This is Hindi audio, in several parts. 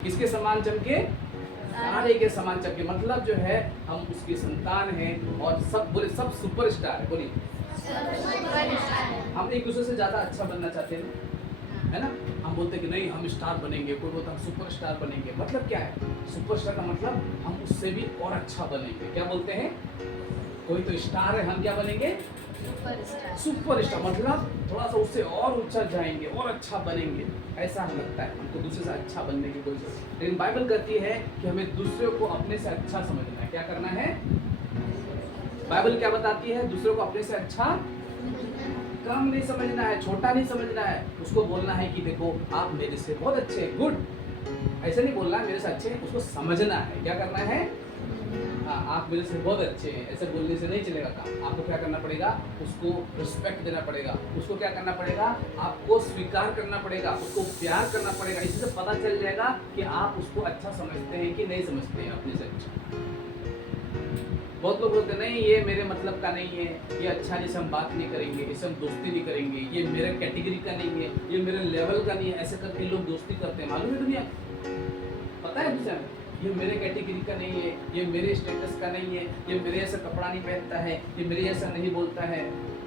किसके समान चमके? तारे के समान चमके। मतलब जो है हम उसकी संतान हैं और सब बोले सब सुपरस्टार है। बोलिए हम एक दूसरे से ज्यादा अच्छा बनना चाहते हैं, है ना? हम बोलते हैं कि नहीं हम स्टार बनेंगे, कोई बोलता हम सुपरस्टार बनेंगे। मतलब क्या है? सुपरस्टार का मतलब हम उससे भी और अच्छा बनेंगे। क्या बोलते हैं? कोई तो स्टार है, हम क्या बनेंगे? सुपरस्टार। मतलब थोड़ा सा उससे और ऊंचा जाएंगे और अच्छा बनेंगे, ऐसा हमें लगता है। हमको दूसरे से अच्छा बनने की कोशिश, लेकिन बाइबल कहती है कि हमें दूसरों को अपने से अच्छा समझना है। क्या करना है? बाइबल क्या बताती है? दूसरों को अपने से अच्छा कम नहीं समझना है, छोटा नहीं समझना है। उसको बोलना है कि देखो आप मेरे से बहुत अच्छे हैं, गुड। ऐसे नहीं बोलना है मेरे से अच्छे हैं, उसको समझना है। क्या करना है? हाँ, आप मेरे से बहुत अच्छे हैं, ऐसे बोलने से नहीं चलेगा काम। आपको क्या करना पड़ेगा? उसको रिस्पेक्ट देना पड़ेगा। उसको क्या करना पड़ेगा? आपको स्वीकार करना पड़ेगा, उसको प्यार करना पड़ेगा। इसी से पता चल जाएगा कि आप उसको अच्छा समझते हैं कि नहीं समझते हैं अपने से अच्छा। बहुत लोग बोलते हैं नहीं ये मेरे मतलब का नहीं है, ये अच्छा नहीं से हम बात नहीं करेंगे, इससे हम दोस्ती नहीं करेंगे, ये मेरे कैटेगरी का नहीं है, ये मेरे लेवल का नहीं है। ऐसे करके लोग दोस्ती करते हैं। मालूम है दुनिया? पता है दूसरा ये मेरे कैटेगरी का नहीं है, ये मेरे स्टेटस का नहीं है, ये मेरे ऐसा कपड़ा नहीं पहनता है, ये मेरे ऐसा नहीं बोलता है।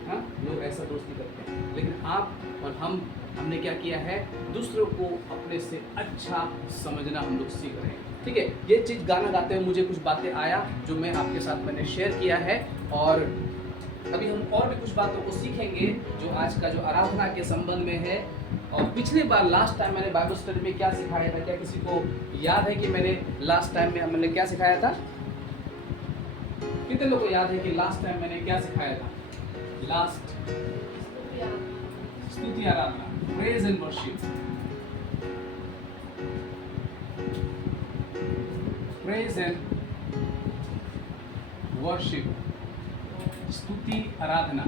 हाँ, लोग ऐसा दोस्ती करते हैं। लेकिन आप और हमने क्या किया है? दूसरों को अपने से अच्छा समझना हम लोग सीख रहे हैं। ठीक है, ये चीज़ गाना गाते हुए मुझे कुछ बातें आया जो मैं आपके साथ मैंने शेयर किया है। और अभी हम और भी कुछ बातों को सीखेंगे जो आज का जो आराधना के संबंध में है। और पिछली बार लास्ट टाइम मैंने बाइबल स्टडी में क्या सिखाया था? क्या किसी को याद है कि मैंने लास्ट टाइम में मैंने क्या सिखाया था? कितने लोगों को याद है कि लास्ट टाइम मैंने क्या सिखाया था? लास्ट स्तुति आराधना, praise and worship. Praise and worship, स्तुति आराधना।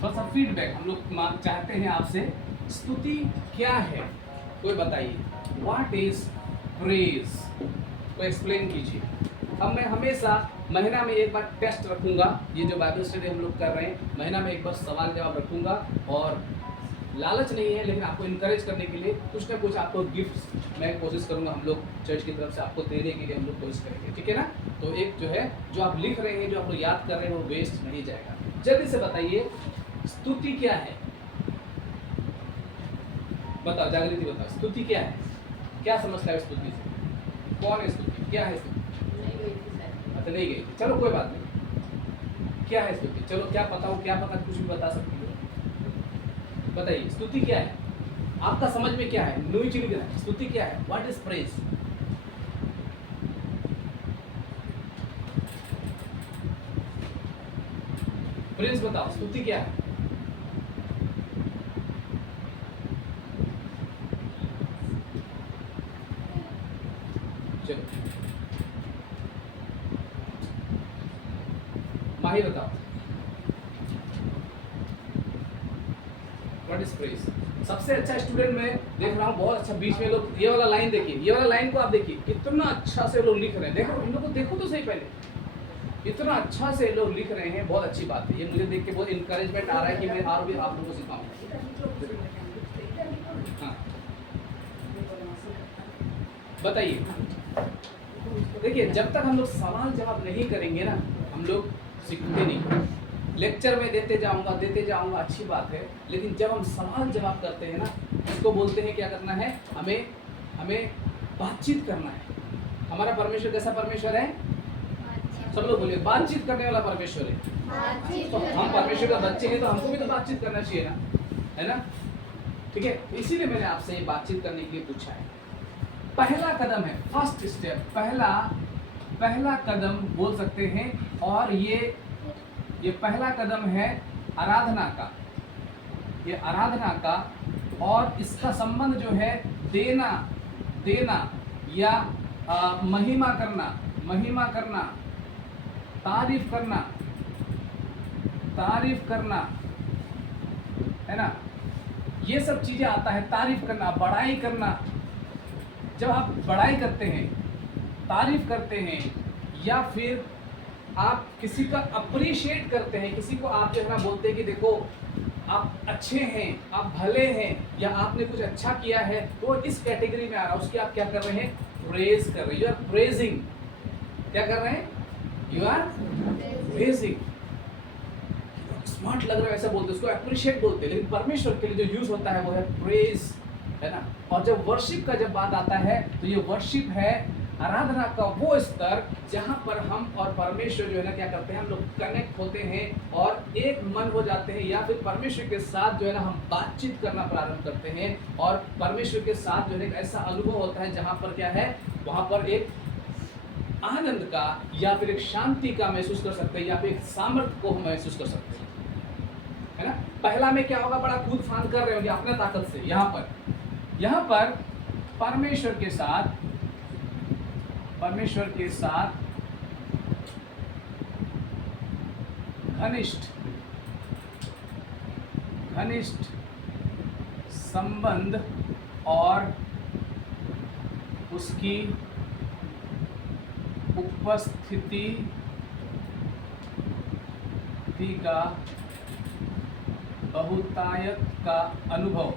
थोड़ा सा फीडबैक हम लोग चाहते हैं आपसे। स्तुति क्या है? कोई बताइए, व्हाट इज प्रेज? तो एक्सप्लेन कीजिए। अब मैं हमेशा महीना में एक बार टेस्ट रखूंगा। ये जो बाइबल स्टडी हम लोग कर रहे हैं, महीना में एक बार सवाल जवाब रखूंगा। और लालच नहीं है, लेकिन आपको इनकरेज करने के लिए कुछ ना कुछ आपको गिफ्ट मैं कोशिश करूंगा, हम लोग चर्च की तरफ से आपको देने के लिए हम लोग कोशिश करेंगे। ठीक है ना? तो एक जो है जो आप लिख रहे हैं, जो आप लोग याद कर रहे हैं, वो वेस्ट नहीं जाएगा। जल्दी से बताइए स्तुति क्या है? बताओ, जागृति बताओ, स्तुति क्या है? क्या समझता है स्तुति से? कौन है स्तुति? क्या है स्तुति? अच्छा नहीं गई, चलो कोई बात नहीं। क्या है स्तुति? चलो क्या पता हो, क्या पता कुछ भी बता सकती हो। बताइए स्तुति क्या है? आपका समझ में क्या है? न्यू चीज है। स्तुति क्या है? What is praise? प्रेज बताओ, स्तुति क्या है? चलो माही बताओ, व्हाट इज प्रेज? सबसे अच्छा स्टूडेंट मैं देख रहा हूँ, बहुत अच्छा। बीच में लोग ये वाला लाइन देखिए, ये वाला लाइन को आप देखिए, कितना अच्छा से लोग लिख रहे हैं। देखो इन लोग को देखो तो सही पहले, इतना अच्छा से लोग लिख रहे हैं। बहुत अच्छी बात है। ये मुझे देख के बहुत इंकरेजमेंट आ रहा है कि मैं और भी आप लोगों को सिखाऊं। हाँ बताइए। देखिए जब तक हम लोग सवाल जवाब नहीं करेंगे ना, हम लोग सीखते नहीं। लेक्चर में देते जाऊंगा, अच्छी बात है। लेकिन जब हम सवाल जवाब करते हैं ना, इसको बोलते हैं क्या करना है? हमें बातचीत करना है। हमारा परमेश्वर कैसा परमेश्वर है? सब लोग बोलिए, बातचीत करने वाला परमेश्वर है। तो हम परमेश्वर का बच्चे हैं, तो हमको भी तो बातचीत करना चाहिए ना, है ना? ठीक है, इसीलिए मैंने आपसे ये बातचीत करने के लिए पूछा है। पहला कदम है, फर्स्ट स्टेप, पहला कदम बोल सकते हैं। और ये पहला कदम है आराधना का। ये आराधना का, और इसका संबंध जो है देना या महिमा करना, तारीफ करना, है ना? ये सब चीजें आता है। तारीफ करना, बड़ाई करना। जब आप बड़ाई करते हैं, तारीफ करते हैं, या फिर आप किसी का अप्रिशिएट करते हैं, किसी को आप जो है ना बोलते हैं कि देखो आप अच्छे हैं, आप भले हैं, या आपने कुछ अच्छा किया है, तो इस कैटेगरी में आ रहा है, उसकी आप क्या कर रहे हैं? प्रेज कर रहे हैं। You are praising. क्या कर रहे हैं? You are praising. स्मार्ट लग रहा है ऐसा बोलते हैं, उसको अप्रिशिएट बोलते हैं। लेकिन परमेश्वर के लिए जो यूज होता है वो है प्रेज, है ना। और जब वर्शिप का जब बात आता है तो ये वर्शिप है आराधना का वो स्तर जहां पर हम और परमेश्वर जो है ना क्या करते हैं, हम लोग कनेक्ट होते हैं और एक मन हो जाते हैं, या फिर परमेश्वर के साथ जो है ना हम बातचीत करना प्रारंभ करते हैं, और परमेश्वर के साथ जो है एक ऐसा अनुभव होता है जहां पर क्या है, वहां पर एक आनंद का या फिर एक शांति का महसूस कर सकते हैं, या फिर एक सामर्थ्य को हम महसूस कर सकते हैं, है ना। पहला में क्या होगा, बड़ा कूद फांद कर रहे होंगे अपने ताकत से। यहाँ पर परमेश्वर के साथ घनिष्ठ संबंध और उसकी उपस्थिति का बहुतायत का अनुभव।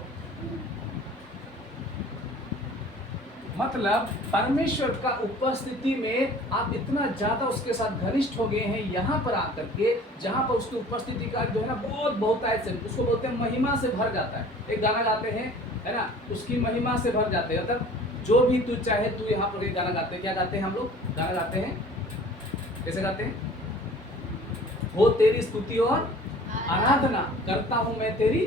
मतलब परमेश्वर का उपस्थिति में आप इतना ज्यादा उसके साथ घनिष्ठ हो गए हैं यहाँ पर आकर के, जहाँ पर उसकी उपस्थिति का जो है ना बहुत बहुतायत से, उसको बोलते हैं महिमा से भर जाता है। एक गाना गाते हैं, है ना, उसकी महिमा से भर जाते हैं। मतलब जो भी तू चाहे, तू यहाँ पर एक गाना गाते हैं। क्या गाते हैं हम लोग? गाना गाते हैं, कैसे गाते हैं? हो तेरी स्तुति और आराधना करता हूँ मैं तेरी,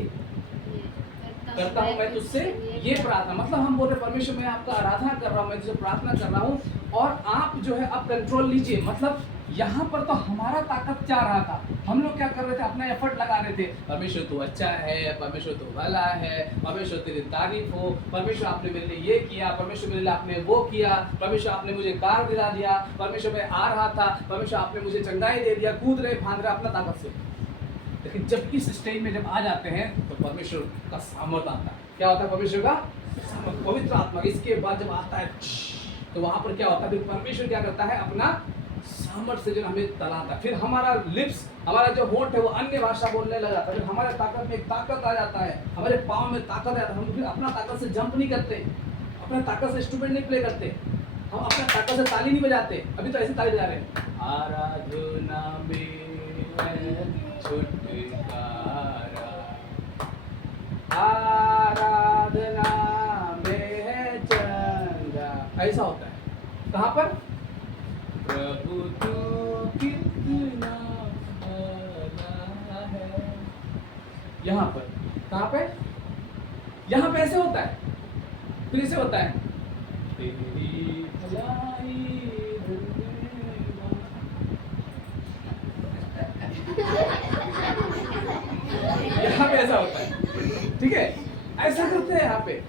करता हूँ मैं तुझसे ये प्रार्थना। मतलब हम बोल रहे परमेश्वर मैं आपका आराधना कर रहा हूँ, मैं तुझसे प्रार्थना कर रहा हूँ, और आप जो है अब कंट्रोल लीजिए। मतलब यहाँ पर तो हमारा ताकत क्या रहा था, हम लोग क्या कर रहे थे, अपना एफर्ट लगा रहे थे। परमेश्वर तू अच्छा है, परमेश्वर तू भला है, परमेश्वर तेरी तारीफ हो, परमेश्वर आपने मेरे लिए ये किया, परमेश्वर मेरे लिए आपने वो किया, परमेश्वर आपने मुझे कार दिला दिया, परमेश्वर मैं आ रहा था, परमेश्वर आपने मुझे चंगाई दे दिया, कूद रहे फांद रहे अपना ताकत से। लेकिन जब इस स्टेज में जब आ जाते हैं तो परमेश्वर का सामर्थ आता है। क्या होता है? परमेश्वर का सामर्थ, पवित्र आत्मा। इसके बाद जब आता है तो वहां पर क्या होता है? फिर परमेश्वर क्या करता है? अपना सामर्थ से जो हमें तलाता है। फिर हमारा लिप्स, हमारा जो होंठ है वो अन्य भाषा बोलने लग जाता है। फिर हमारे ताकत में एक ताकत आ जाता है, हमारे पाँव में ताकत आ जाता है। हम फिर अपना ताकत से जंप नहीं करते, अपना ताकत से इंस्ट्रूमेंट नहीं प्ले करते, हम अपना ताकत से ताली नहीं बजाते। अभी तो ऐसे ताली बजा रहे हैं, आराधना में छुटकारा, आराधना में है चंगा। ऐसा होता है। कहाँ पर? प्रभु तू कितना भला है। यहाँ पर। कहाँ पे? यहाँ पे ऐसे होता है, फिर ऐसे होता है, तेरी भलाई यहाँ पे ऐसा होता है, ठीक है, ऐसा करते हैं यहाँ पे।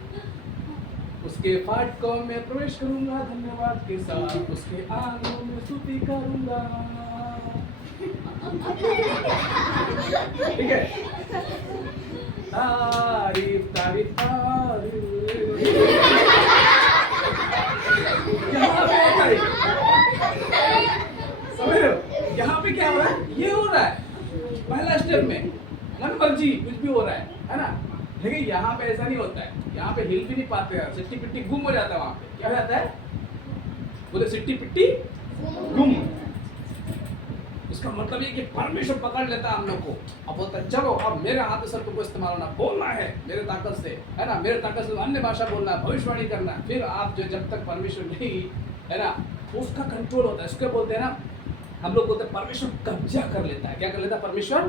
उसके फाटकों में प्रवेश करूंगा धन्यवाद के साथ, उसके आंगनों में स्तुति करूंगा, ठीक है, तारीफ तारीफ तारीफ। यहाँ पे समझ रहे हो? यहाँ पे क्या हो रहा है? ये हो रहा है पहला स्टेप में, मन मर्जी कुछ भी हो रहा है ना। लेकिन यहाँ पे ऐसा नहीं होता है, यहाँ पे हिल भी नहीं पाते हैं, सिट्टी पिट्टी गुम हो जाता है। वहाँ पे क्या हो जाता है? बोले सिट्टी पिट्टी गुम। इसका मतलब ये कि परमेश्वर पकड़ लेता है हम लोग को, अब बोलता है चलो अब मेरे हाथ से तुमको इस्तेमाल होना, बोलना है मेरे ताकत से, है ना, मेरे ताकत से अन्य भाषा बोलना है, भविष्यवाणी करना है। फिर आप जो जब तक परमेश्वर नहीं, है ना, उसका कंट्रोल होता है। इसको बोलते हैं ना, हम लोग बोलते हैं परमेश्वर कब्जा कर लेता है। क्या कर लेता है? परमेश्वर,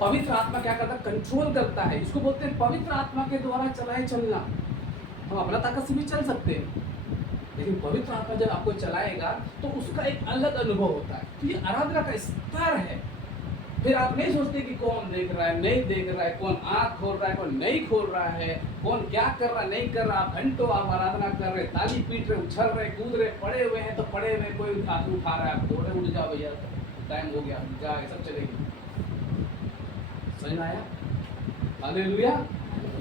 पवित्र आत्मा क्या करता है? कंट्रोल करता है। इसको बोलते हैं पवित्र आत्मा के द्वारा चलाए चलना। हम अपना ताकत से भी चल सकते हैं, लेकिन पवित्र आत्मा जब आपको चलाएगा तो उसका एक अलग अनुभव होता है। तो ये आराधना का स्तर है। फिर आप नहीं सोचते कि कौन देख रहा है, नहीं देख रहा है, कौन आँख खोल रहा है, कौन नहीं खोल रहा है, कौन क्या कर रहा है, नहीं कर रहा। आप घंटों आप आराधना कर रहे, ताली पीट रहे, उछल रहे, कूद रहे, पड़े हुए हैं तो पड़े हुए, कोई हाथ उठा रहा है, आप दौड़े, उठ जाओ भैया टाइम हो गया, जाए सब चलेगी। समझ में आया? हालेलुया।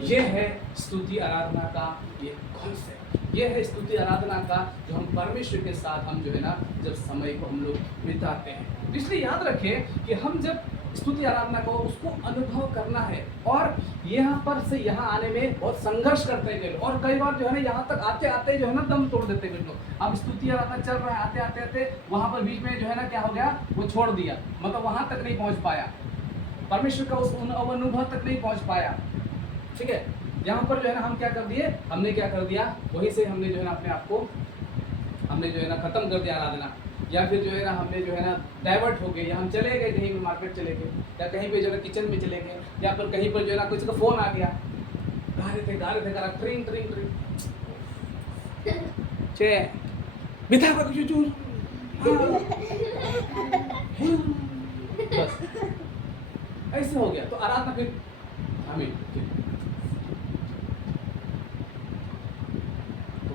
ये है स्तुति आराधना का ये कॉन्सेप्ट। ये है स्तुति आराधना का जो हम परमेश्वर के साथ हम जो है ना जब समय को हम लोग बिताते हैं। इसलिए याद रखें कि हम जब स्तुति आराधना को उसको अनुभव करना है, और यहाँ पर से यहाँ आने में बहुत संघर्ष करते हैं लोग, और कई बार जो है ना यहाँ तक आते आते जो है ना दम तोड़ देते हैं कुछ लोग। अब स्तुति आराधना चल रहा है, आते आते आते वहाँ पर बीच में जो है ना क्या हो गया, वो छोड़ दिया, मतलब वहाँ तक नहीं पहुँच पाया, परमेश्वर का उस अनुभव तक नहीं पहुँच पाया। ठीक है, यहाँ पर जो है ना हम क्या कर दिए, हमने क्या कर दिया, वहीं से हमने जो है ना अपने आप को हमने जो है ना खत्म कर दिया आराधना, या फिर जो है ना हमने जो है ना डाइवर्ट हो गए, या हम चले गए कहीं पे मार्केट चले गए, या कहीं पे जो है ना किचन में चले गए, या फिर कहीं पर जो है ना किसी का फोन आ गया, गा रहे थे करा ट्रिंग ट्रिंग ट्रिंग चे बिता कर चूचू बस ऐसे हो गया। तो आराधना फिर हमें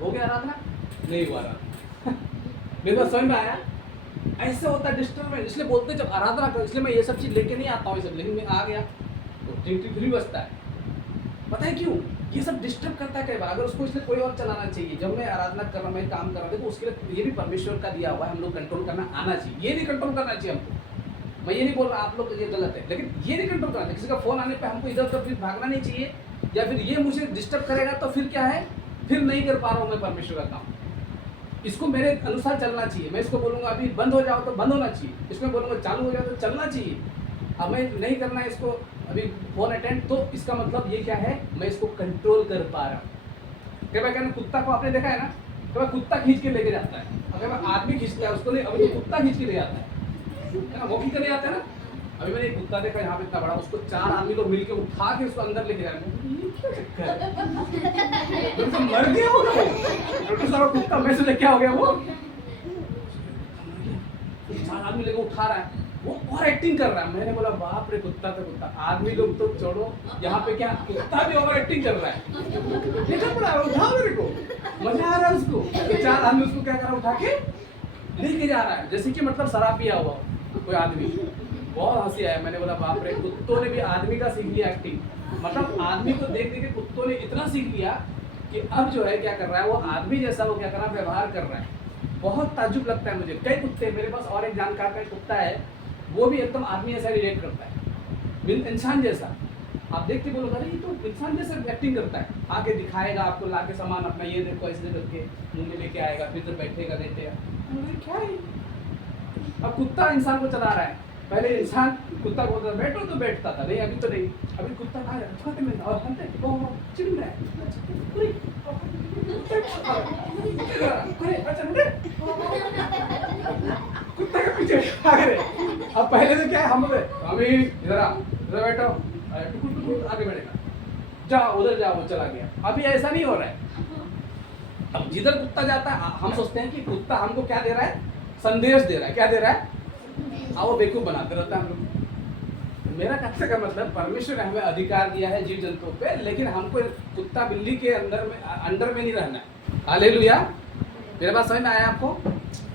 हो गया, आराधना नहीं हुआ आराधना। मेरे पास समझ में आया, ऐसे होता है डिस्टर्बेंस। इसलिए बोलते हैं जब आराधना करो, इसलिए मैं ये सब चीज़ लेके नहीं आता हूँ सब, लेकिन मैं आ गया तो टिंग फ्री बजता है। पता है क्यों? ये सब डिस्टर्ब करता है कई बार, अगर उसको इसलिए कोई और चलाना चाहिए। जब मैं आराधना कर रहा हूँ, मैं काम कर रहा हूँ, देखो उसके लिए ये भी परमेश्वर का दिया हुआ है, हम लोग कंट्रोल करना आना चाहिए। ये नहीं कंट्रोल करना चाहिए हमको, मैं ये नहीं बोल रहा आप लोग ये गलत है, लेकिन ये नहीं कंट्रोल करना। किसी का फोन आने पर हमको इधर उधर फिर भागना नहीं चाहिए, या फिर ये मुझे डिस्टर्ब करेगा तो फिर क्या है, फिर नहीं कर पा रहा हूँ मैं परमेश्वर का काम। इसको मेरे अनुसार चलना चाहिए। मैं इसको बोलूँगा अभी बंद हो जाओ तो बंद होना चाहिए, इसको बोलूँगा चालू हो जाओ तो चलना चाहिए। अब मैं नहीं करना है इसको अभी फोन अटेंड, तो इसका मतलब ये क्या है, मैं इसको कंट्रोल कर पा रहा हूँ। कई बार कहना, कुत्ता को आपने देखा है ना, कई बार कुत्ता खींच के लेके जाता है, अगर आदमी खींचता है उसको नहीं, अभी तो कुत्ता खींच के ले जाता है ना, वो खींच के ले जाता है ना। अभी मैंने एक कुत्ता देखा यहाँ पे इतना बड़ा, उसको 4 आदमी लोग मिलके उठा के उसको अंदर लेके जा रहे हैं। ये क्या चक्कर है? तो मर गया होगा वो, तो सारा कुत्ता में से क्या हो गया वो, 4 आदमी लेके उठा रहा है, वो और एक्टिंग कर रहा है। मैंने बोला बाप रे, कुत्ता तो कुत्ता, आदमी लोग तो छोड़ो, यहाँ पे क्या कुत्ता भी ओवर एक्टिंग कर रहा है। देखा पड़ा उठा, मेरे को मजा आ रहा है उसको। 4 आदमी उसको क्या कर रहा है, उठा के लेके जा रहा है, जैसे कि मतलब शराब पिया हुआ कोई आदमी। बहुत हंसी आया, मैंने बोला बाप रे, कुत्तों ने भी आदमी का सीख लिया एक्टिंग, मतलब आदमी को देख देख के कुत्तों ने इतना सीख लिया कि अब जो है क्या कर रहा है, वो आदमी जैसा वो क्या कर रहा है, व्यवहार कर रहा है। बहुत ताज्जुब लगता है मुझे। कई कुत्ते, मेरे पास और एक जानकार का कुत्ता है, वो भी एकदम आदमी जैसा रिलेट करता है, इंसान जैसा। आप देख के बोलोगे अरे ये तो इंसान जैसा एक्टिंग करता है, आके दिखाएगा आपको, लाके सामान अपना ये देखो ऐसे करके मुंह में लेके आएगा, फिर तो बैठेगा देखेगा, क्या है। अब कुत्ता इंसान को चला रहा है। पहले इंसान कुत्ता को बोलता बैठो तो बैठता था, नहीं अभी तो नहीं। अभी कुत्ता कहाँ है, खाते में और हंते वो चिढ़ रहा है, कुत्ता के पीछे भाग रहे। अब पहले से क्या है, हम अभी इधर बैठो, आगे बढ़ेगा, जाओ उधर जाओ, वो चला गया। अभी ऐसा नहीं हो रहा है। अब जिधर कुत्ता जाता है हम सोचते हैं कि कुत्ता हमको क्या दे रहा है, संदेश दे रहा है। क्या दे रहा है, वो बेवकूफ बनाते रहता है हम लोग। मेरा कहने का मतलब, परमेश्वर ने हमें अधिकार दिया है जीव जंतुओं पे, लेकिन हमको कुत्ता बिल्ली के अंडर में नहीं रहना है। हालेलुया। मेरे बात समझ में आया आपको?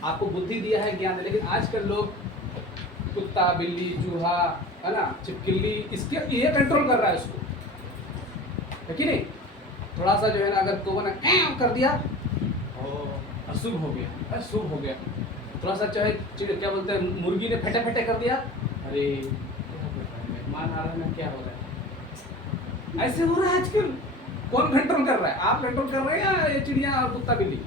आपको बुद्धि दिया है, ज्ञान है, लेकिन आजकल लोग कुत्ता बिल्ली चूहा है ना, छिपकली, इसके ये कंट्रोल कर रहा है उसको, है कि नहीं। थोड़ा सा जो है ना, अगर तो ना कर दिया अशुभ हो गया, अशुभ हो गया। थोड़ा सा चाहे क्या बोलते हैं, मुर्गी ने फटे फटे कर दिया, अरे मेहमान आ रहा है, क्या हो रहा है। ऐसे हो रहा है आजकल। कौन कंट्रोल कर रहा है, आप कंट्रोल कर रहे हैं या ये चिड़िया और कुत्ता बिल्ली?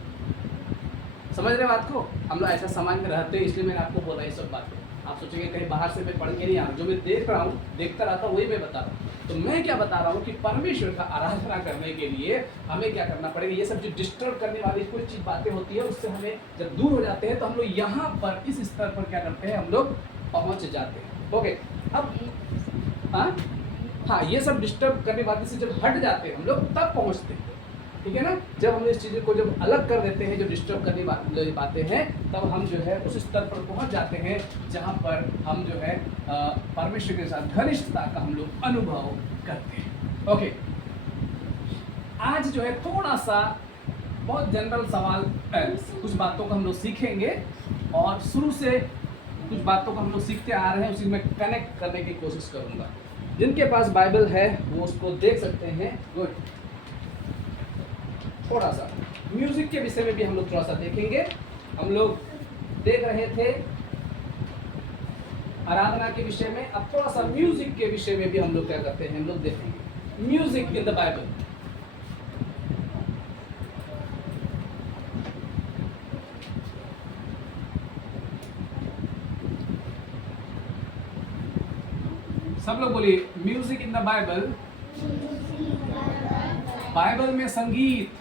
समझ रहे बात को? हम लोग ऐसा समाज में रहते हैं, इसलिए मैंने आपको बोला ये सब बातें। आप सोचेंगे कहीं बाहर से मैं पढ़ के नहीं आ रहा, जो मैं देख रहा हूँ, देखता रहता हूँ, वही मैं बता रहा हूँ। तो मैं क्या बता रहा हूँ कि परमेश्वर का आराधना करने के लिए हमें क्या करना पड़ेगा। ये सब जो डिस्टर्ब करने वाली कोई चीज बातें होती है, उससे हमें जब दूर हो जाते हैं तो हम लोग यहाँ पर इस स्तर पर क्या करते हैं, हम लोग पहुँच जाते हैं। ओके, अब हाँ, ये सब डिस्टर्ब करने वाली से जब हट जाते हैं हम लोग, तब पहुँचते हैं। ठीक है ना। जब हम इस चीज़ को जब अलग कर देते हैं, जो डिस्टर्ब करने वाली बातें हैं, तब हम जो है उस स्तर पर पहुंच जाते हैं जहां पर हम जो है परमेश्वर के साथ घनिष्ठता का हम लोग अनुभव करते हैं। ओके, आज जो है थोड़ा सा बहुत जनरल सवाल, कुछ बातों को हम लोग सीखेंगे, और शुरू से कुछ बातों को हम लोग सीखते आ रहे हैं, उसी में कनेक्ट करने की कोशिश करूंगा। जिनके पास बाइबल है वो उसको देख सकते हैं। गुड, थोड़ा सा म्यूजिक के विषय में भी हम लोग थोड़ा सा देखेंगे। हम लोग देख रहे थे आराधना के विषय में, अब थोड़ा सा म्यूजिक के विषय में भी हम लोग क्या करते हैं, हम लोग देखेंगे म्यूजिक इन द बाइबल। सब लोग बोलिए music in the Bible. Bible में संगीत।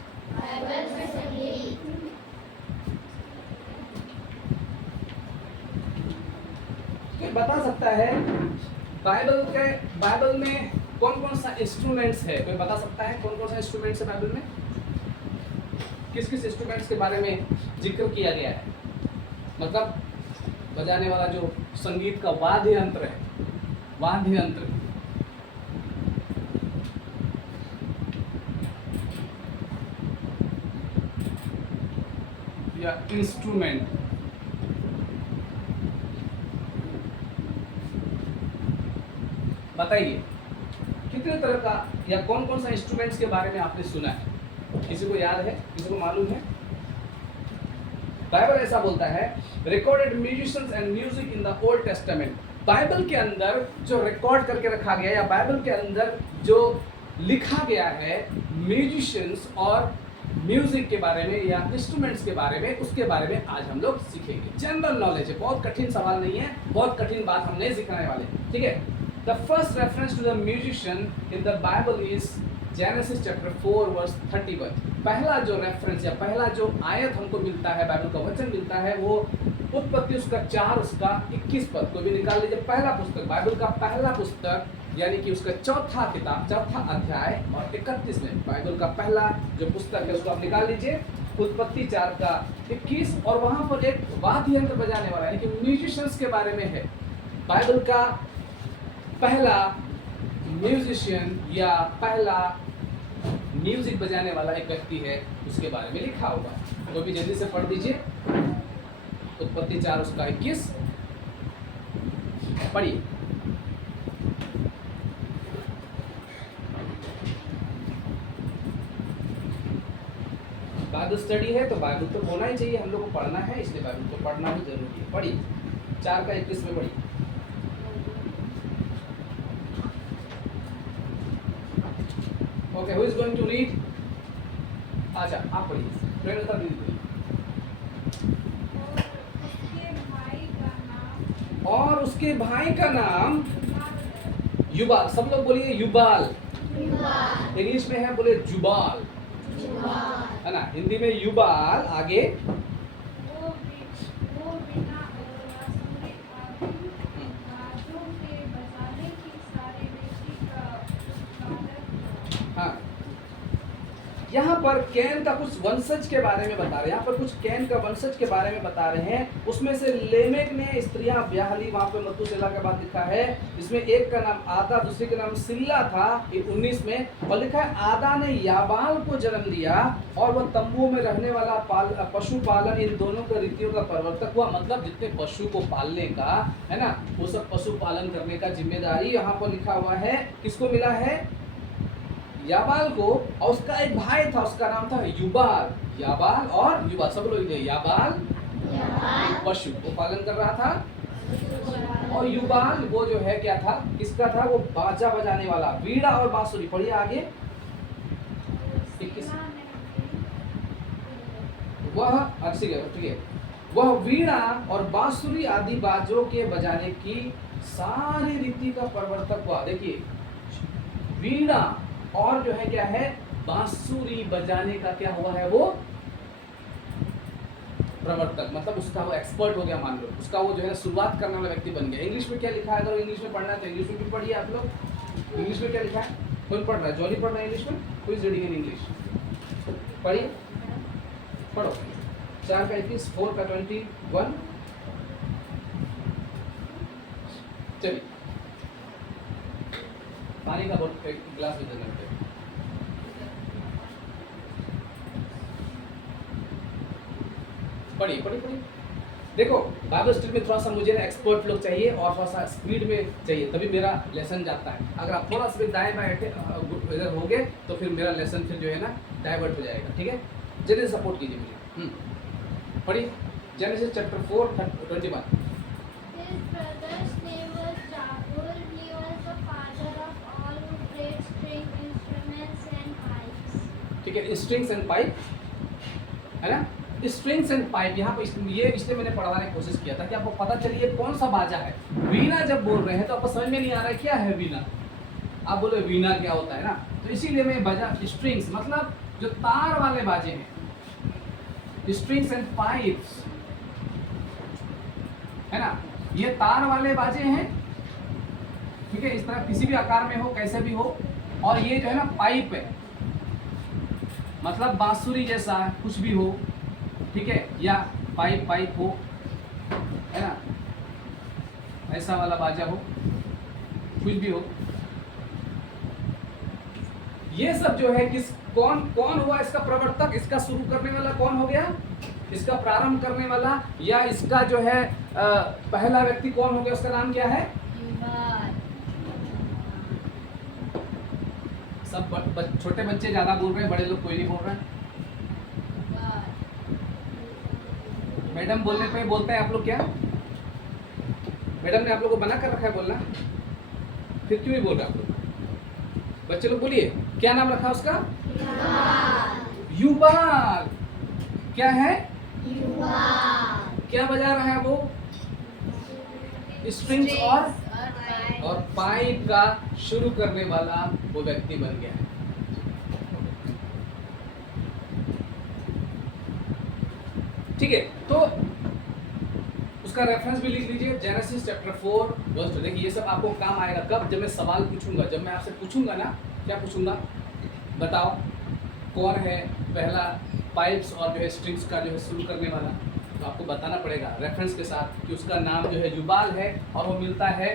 कोई बता सकता है बाइबल में कौन कौन सा इंस्ट्रूमेंट्स है? कोई बता सकता है कौन कौन सा इंस्ट्रूमेंट्स है बाइबल में? किस किस इंस्ट्रूमेंट्स के बारे में जिक्र किया गया है? मतलब बजाने वाला जो संगीत का वाद्य यंत्र है, वाद्य यंत्र। या इंस्ट्रूमेंट। बताइए कितने तरह का या कौन कौन सा इंस्ट्रूमेंट्स के बारे में आपने सुना है? किसी को याद है? किसी को मालूम है? बाइबल ऐसा बोलता है, recorded musicians and music in the old testament. Bible के अंदर जो रिकॉर्ड करके रखा गया या बाइबल के अंदर जो लिखा गया है म्यूजिशियंस और म्यूजिक के बारे में या इंस्ट्रूमेंट्स के बारे में, उसके बारे में आज हम लोग सीखेंगे। जनरल नॉलेज है, बहुत कठिन सवाल नहीं है, बहुत कठिन बात हम नहीं सिखाने वाले, ठीक है। The first reference to the musician in the Bible is Genesis chapter 4 verse 31। पहला जो रेफरेंस या पहला जो आयत हमको मिलता है, बाइबल का वचन मिलता है, वो उत्पत्ति उसका 4 उसका 21 पद। कोई भी निकाल लीजिए, पहला पुस्तक, बाइबल का पहला पुस्तक, यानी कि उसका चौथा किताब, चौथा अध्याय और 31 में बाइबल का पहला जो पुस्तक है उसको आप निकाल लीजिए, उत्पत्ति 4 का 21। और वहां पर एक वाद्य यंत्र बजाने वाला यानी कि म्यूजिशियंस के बारे में है। बाइबल का पहला म्यूजिशियन या पहला म्यूजिक बजाने वाला एक व्यक्ति है, उसके बारे में लिखा होगा। तो भी जल्दी से पढ़ दीजिए, उत्पत्ति 4 उसका 21 पढ़िए। बाइबल स्टडी है तो बाइबल तो होना ही चाहिए, हम लोग को पढ़ना है, इसलिए बाइबल को पढ़ना भी जरूरी है। पढ़िए 4 का 21 में पढ़िए। Okay, who is going to read? अच्छा, आप पढ़िए, प्रेरणा दीदी पढ़िए। और उसके भाई का नाम युबाल। सब लोग बोलिए युबाल। इंग्लिश में है, बोले जुबाल, है ना। हिंदी में युबाल। आगे हाँ, यहाँ पर कैन का कुछ वंशज के बारे में बता रहे हैं। यहाँ पर कुछ कैन का वंशज के बारे में बता रहे हैं। उसमें से लेमेक ने स्त्रियां ब्याह ली, वहां पे मथुसेला के बाद लिखा है। इसमें एक का नाम आदा, दूसरे का नाम सिल्ला था 19 में, और लिखा है आदा ने याबाल को जन्म दिया और वह तंबू में रहने वाला पशु पालन, इन दोनों का रीतियों का प्रवर्तक हुआ। मतलब जितने पशु को पालने का है ना, वो सब पशु पालन करने का जिम्मेदारी यहाँ पर लिखा हुआ है। किसको मिला है? याबाल को। और उसका एक भाई था, उसका नाम था युबाल। याबाल और युबाल, सब लोग याबाल पशु को पालन कर रहा था, और युबाल वो जो है क्या था, किसका था? वो बाजा बजाने वाला, वीणा और बांसुरी। पढ़िए आगे 21। वह वीणा और बांसुरी आदि बाजों के बजाने की सारी रीति का प्रवर्तक हुआ। देखिए, वीणा और जो है क्या है, बांसुरी बजाने का क्या हुआ है? वो प्रवर्तक, मतलब उसका वो एक्सपर्ट हो गया, मान लो उसका वो जो है शुरुआत करने वाला व्यक्ति बन गया। इंग्लिश में क्या लिखा है? अगर इंग्लिश में पढ़ना है तो इंग्लिश में भी पढ़िए आप लोग। इंग्लिश में क्या लिखा है? कौन पढ़ रहा है? जॉली पढ़ रहा है इंग्लिश में? Who is reading in English? पढ़िए, पढ़ो। 4 का 21, 4 का 21। चलिए, पानी का बोतल एक गिलास भी देना है। पढ़िए। देखो, बाइबल स्टडी में थोड़ा सा मुझे ना एक्सपर्ट लोग चाहिए और थोड़ा सा स्पीड में चाहिए, तभी मेरा लेसन जाता है। अगर आप थोड़ा सा भी दाएं बाएं इधर हो गए तो फिर मेरा लेसन फिर जो है ना डाइवर्ट हो जाएगा, ठीक है। जल्दी सपोर्ट कीजिए मुझे। पढ़िए genesis chapter 4:21। His brother's name was Jabur. He was the father of all who played string instruments and pipes. ठीक है, स्ट्रिंग्स एंड पाइप है ना। स्ट्रिंग्स एंड पाइप यहाँ पे ये इसलिए मैंने पढ़वाने की कोशिश किया था कि आपको पता चलिए कौन सा बाजा है। वीणा जब बोल रहे हैं तो आपको समझ में नहीं आ रहा है क्या है वीणा। आप बोले वीणा क्या होता है ना, तो इसीलिए मैं बाजा स्ट्रिंग्स मतलब जो तार वाले बाजे हैं, स्ट्रिंग्स एंड पाइप्स है ना, ये तार वाले बाजे हैं। ठीक है, इस तरह किसी भी आकार में हो, कैसे भी हो। और ये जो है ना पाइप है, मतलब बांसुरी जैसा कुछ भी हो, ठीक है, या पाइप हो, है ना, ऐसा वाला बाजा हो, कुछ भी हो। ये सब जो है किस कौन हुआ इसका प्रवर्तक, इसका शुरू करने वाला कौन हो गया, इसका प्रारंभ करने वाला, या इसका जो है पहला व्यक्ति कौन हो गया, उसका नाम क्या है। सब छोटे बच्चे ज्यादा बोल रहे हैं, बड़े लोग कोई नहीं बोल रहे हैं। मैडम बोलने पे बोलते हैं आप लोग क्या, मैडम ने आप लोग को बना कर रखा है बोलना, फिर क्यों नहीं बोल रहे आप लोग। बच्चे लोग बोलिए क्या नाम रखा उसका, युवाल। क्या है, क्या बजा रहा है वो, स्ट्रिंग्स और पाइप का शुरू करने वाला वो व्यक्ति बन गया है। ठीक है, तो उसका रेफरेंस भी लिख लीजिए, जेनेसिस चैप्टर 4 वर्स 2। देखिए ये सब आपको काम आएगा कब, जब मैं सवाल पूछूंगा, जब मैं आपसे पूछूंगा ना, क्या पूछूंगा, बताओ कौन है पहला पाइप्स और जो है स्ट्रिंग्स का जो है शुरू करने वाला, तो आपको बताना पड़ेगा रेफरेंस के साथ कि उसका नाम जो है युबाल है, और वो मिलता है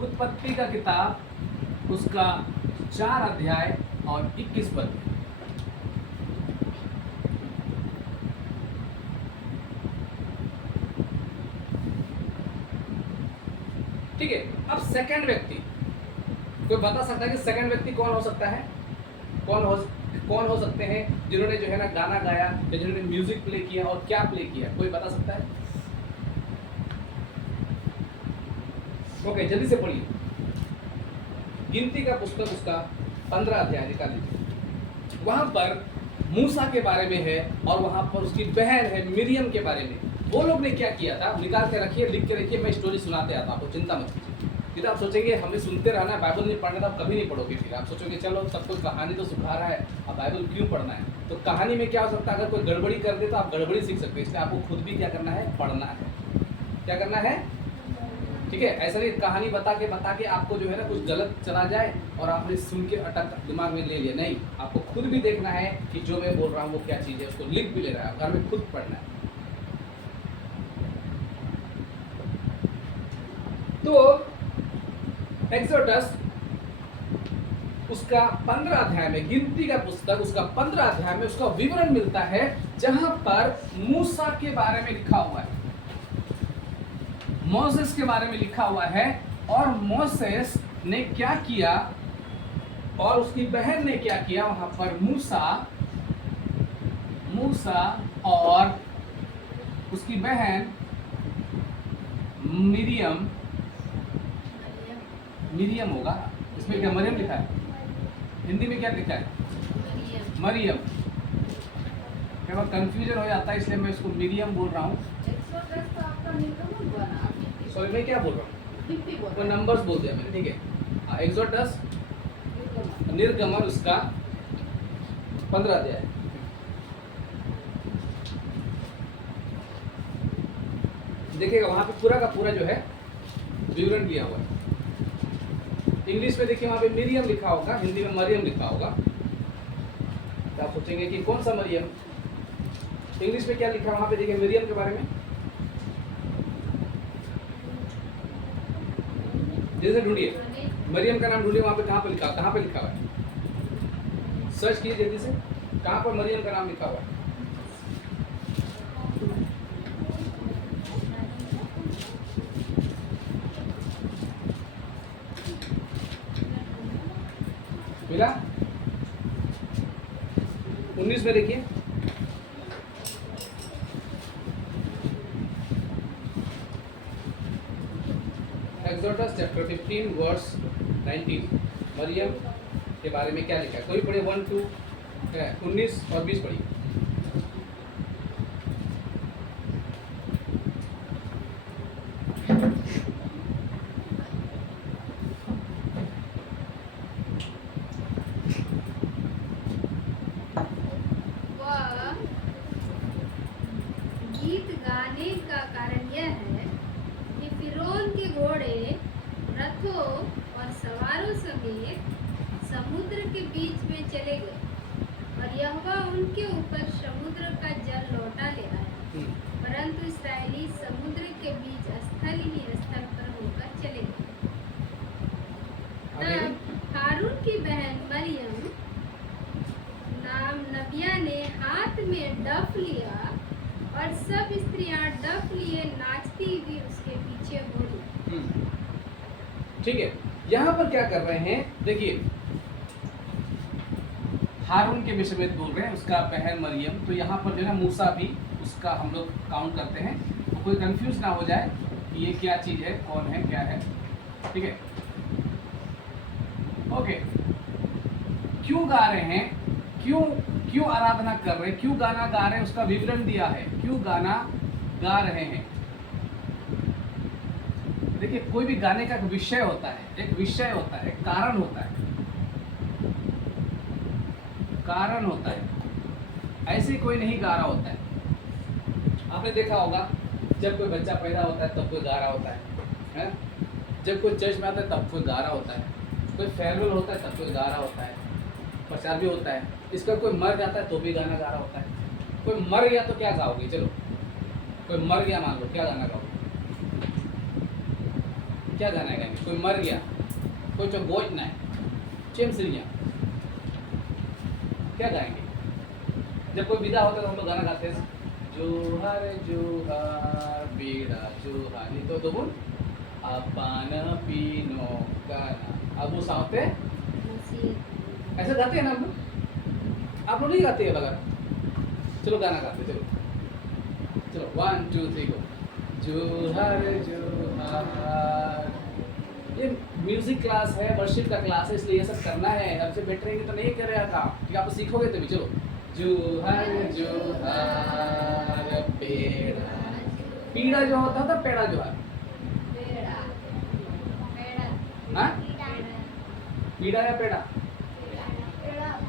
उत्पत्ति का किताब, उसका 4 अध्याय और 21 पद। ठीक है, अब सेकंड व्यक्ति, कोई बता सकता है कि सेकंड व्यक्ति कौन हो सकता है, कौन हो सकते हैं जिन्होंने जो है ना गाना गाया या जिन्होंने म्यूजिक प्ले किया, और क्या प्ले किया, कोई बता सकता है। ओके, जल्दी से पढ़िए गिनती का पुस्तक, उसका 15 अध्याय निकाल लीजिए। वहां पर मूसा के बारे में है, और वहां पर उसकी बहन है मिरियम के बारे में। वो लोग ने क्या किया था, निकाल के रखिए, लिख के रखिए, मैं स्टोरी सुनाते आता आपको, चिंता मत कीजिए। फिर आप सोचेंगे हमें सुनते रहना है, बाइबल नहीं पढ़ना, आप कभी नहीं पढ़ोगे। फिर आप सोचोगे चलो सब कुछ कहानी तो सिखा रहा है, अब बाइबल क्यों पढ़ना है। तो कहानी में क्या हो सकता है, अगर कोई गड़बड़ी कर दे तो आप गड़बड़ी सीख सकते हैं। इसलिए आपको खुद भी क्या करना है, पढ़ना है। क्या करना है, ठीक है। ऐसा नहीं कहानी बता के आपको जो है ना कुछ गलत चला जाए और आपने सुन के अटक दिमाग में ले लिया, नहीं, आपको खुद भी देखना है कि जो मैं बोल रहा हूँ वो क्या चीज़ है, उसको लिख भी ले रहा है, घर में खुद पढ़ना है। तो एक्सोडस उसका 15 अध्याय में, गिनती का पुस्तक उसका 15 अध्याय में उसका विवरण मिलता है, जहां पर मूसा के बारे में लिखा हुआ है, मोसेस के बारे में लिखा हुआ है, और मोसेस ने क्या किया और उसकी बहन ने क्या किया। वहां पर मूसा और उसकी बहन मिरियम होगा, इसमें क्या मरियम लिखा है, हिंदी में क्या लिखा है, मरियम। कई बार कंफ्यूजन हो जाता है, इसलिए मैं इसको मिरियम बोल रहा हूँ। सॉरी, मैं क्या बोल रहा हूँ, वो नंबर्स बोल दिया मैंने, ठीक है। एक्सोडस निर्गमन उसका 15 अध्याय। देखिएगा वहां पे पूरा का पूरा जो है विवरण दिया हुआ है। इंग्लिश में देखिए वहां पे मिरियम लिखा होगा, हिंदी में मरियम लिखा होगा। तो आप सोचेंगे कि कौन सा मरियम, इंग्लिश में क्या लिखा है वहां पे, देखिए मिरियम के बारे में। जैसे ढूंढिए मरियम का नाम, ढूंढिए वहां पे, कहाँ पे लिखा हुआ है, सर्च कीजिए जल्दी से, कहाँ पर मरियम का नाम लिखा हुआ है। मिला 19 में देखिए, एक्सोडस चैप्टर 15 वर्स 19, मरियम के बारे में क्या लिखा है? कोई पढ़े 1 2 19 और 20 पढ़िए। वह गीत गाने का कारण यह है कि फिरौन के घोड़े, रथों और सवारों समेत समुद्र के बीच में चले गए और यहोवा उनके ऊपर समुद्र का जल लौटा ले आया, परंतु इस्राएली समुद्र के बीच स्थल ही स्थल पर होकर चले गए। आगे तब हारून की बहन मरियम नाम नबिया ने हाथ में डफ लिया और सब स्त्रियां डफ लिए नाचती हुई उसके पीछे बोली। ठीक है, यहाँ पर क्या कर रहे हैं? देखिए, हारून के विषय में बोल रहे हैं, उसका बहन मरियम। तो यहाँ पर जो है मूसा भी उसका हम लोग काउंट करते हैं, तो कोई कंफ्यूज ना हो जाए कि ये क्या चीज़ है, कौन है, क्या है। ठीक है, ओके। क्यों गा रहे हैं, क्यों आराधना कर रहे हैं, क्यों गाना गा रहे हैं, उसका विवरण दिया है, क्यों गाना गा रहे हैं। देखिए, कोई भी गाने का एक विषय होता है, एक विषय होता है, एक कारण होता है, कारण होता है। ऐसे कोई नहीं गा रहा होता है। आपने देखा होगा, जब कोई बच्चा पैदा होता है तब कोई गा रहा होता है? जब कोई चर्च में आता है तब कोई गा रहा होता है, कोई फेयरवेल होता है तब कोई गा रहा होता है, प्रचार भी होता है। इसका कोई मर जाता है तो भी गाना गा रहा होता है। कोई मर गया तो क्या गाओगे? चलो, कोई मर गया मान लो, क्या गाना गाओगे? क्या गाना गाएंगे? कोई मर गया, कोई जो गोच ना है, चेमसरिया, क्या गाएंगे? जब कोई विदा होता है तो हम लोग गाना गाते हैं, जोहार जोहार बेड़ा जोहार, नहीं तो बोल अपान पीनो गाना। अब वो साउते ऐसे गाते हैं ना हम लोग? आप लोग नहीं गाते हैं बगैर? चलो गाना गाते, चलो 1 2 3 गो। जोहार जोहार। ये म्यूजिक क्लास है, वर्शिप का क्लास है, इसलिए ये सब करना है। अब से बैठेंगे तो नहीं कर रहा था, ठीक है? आप सीखोगे तभी। चलो, जोहार जोहार पेड़ा, पीड़ा जो होता था, पेड़ा जोहार, हाँ? पीड़ा या पेड़ा?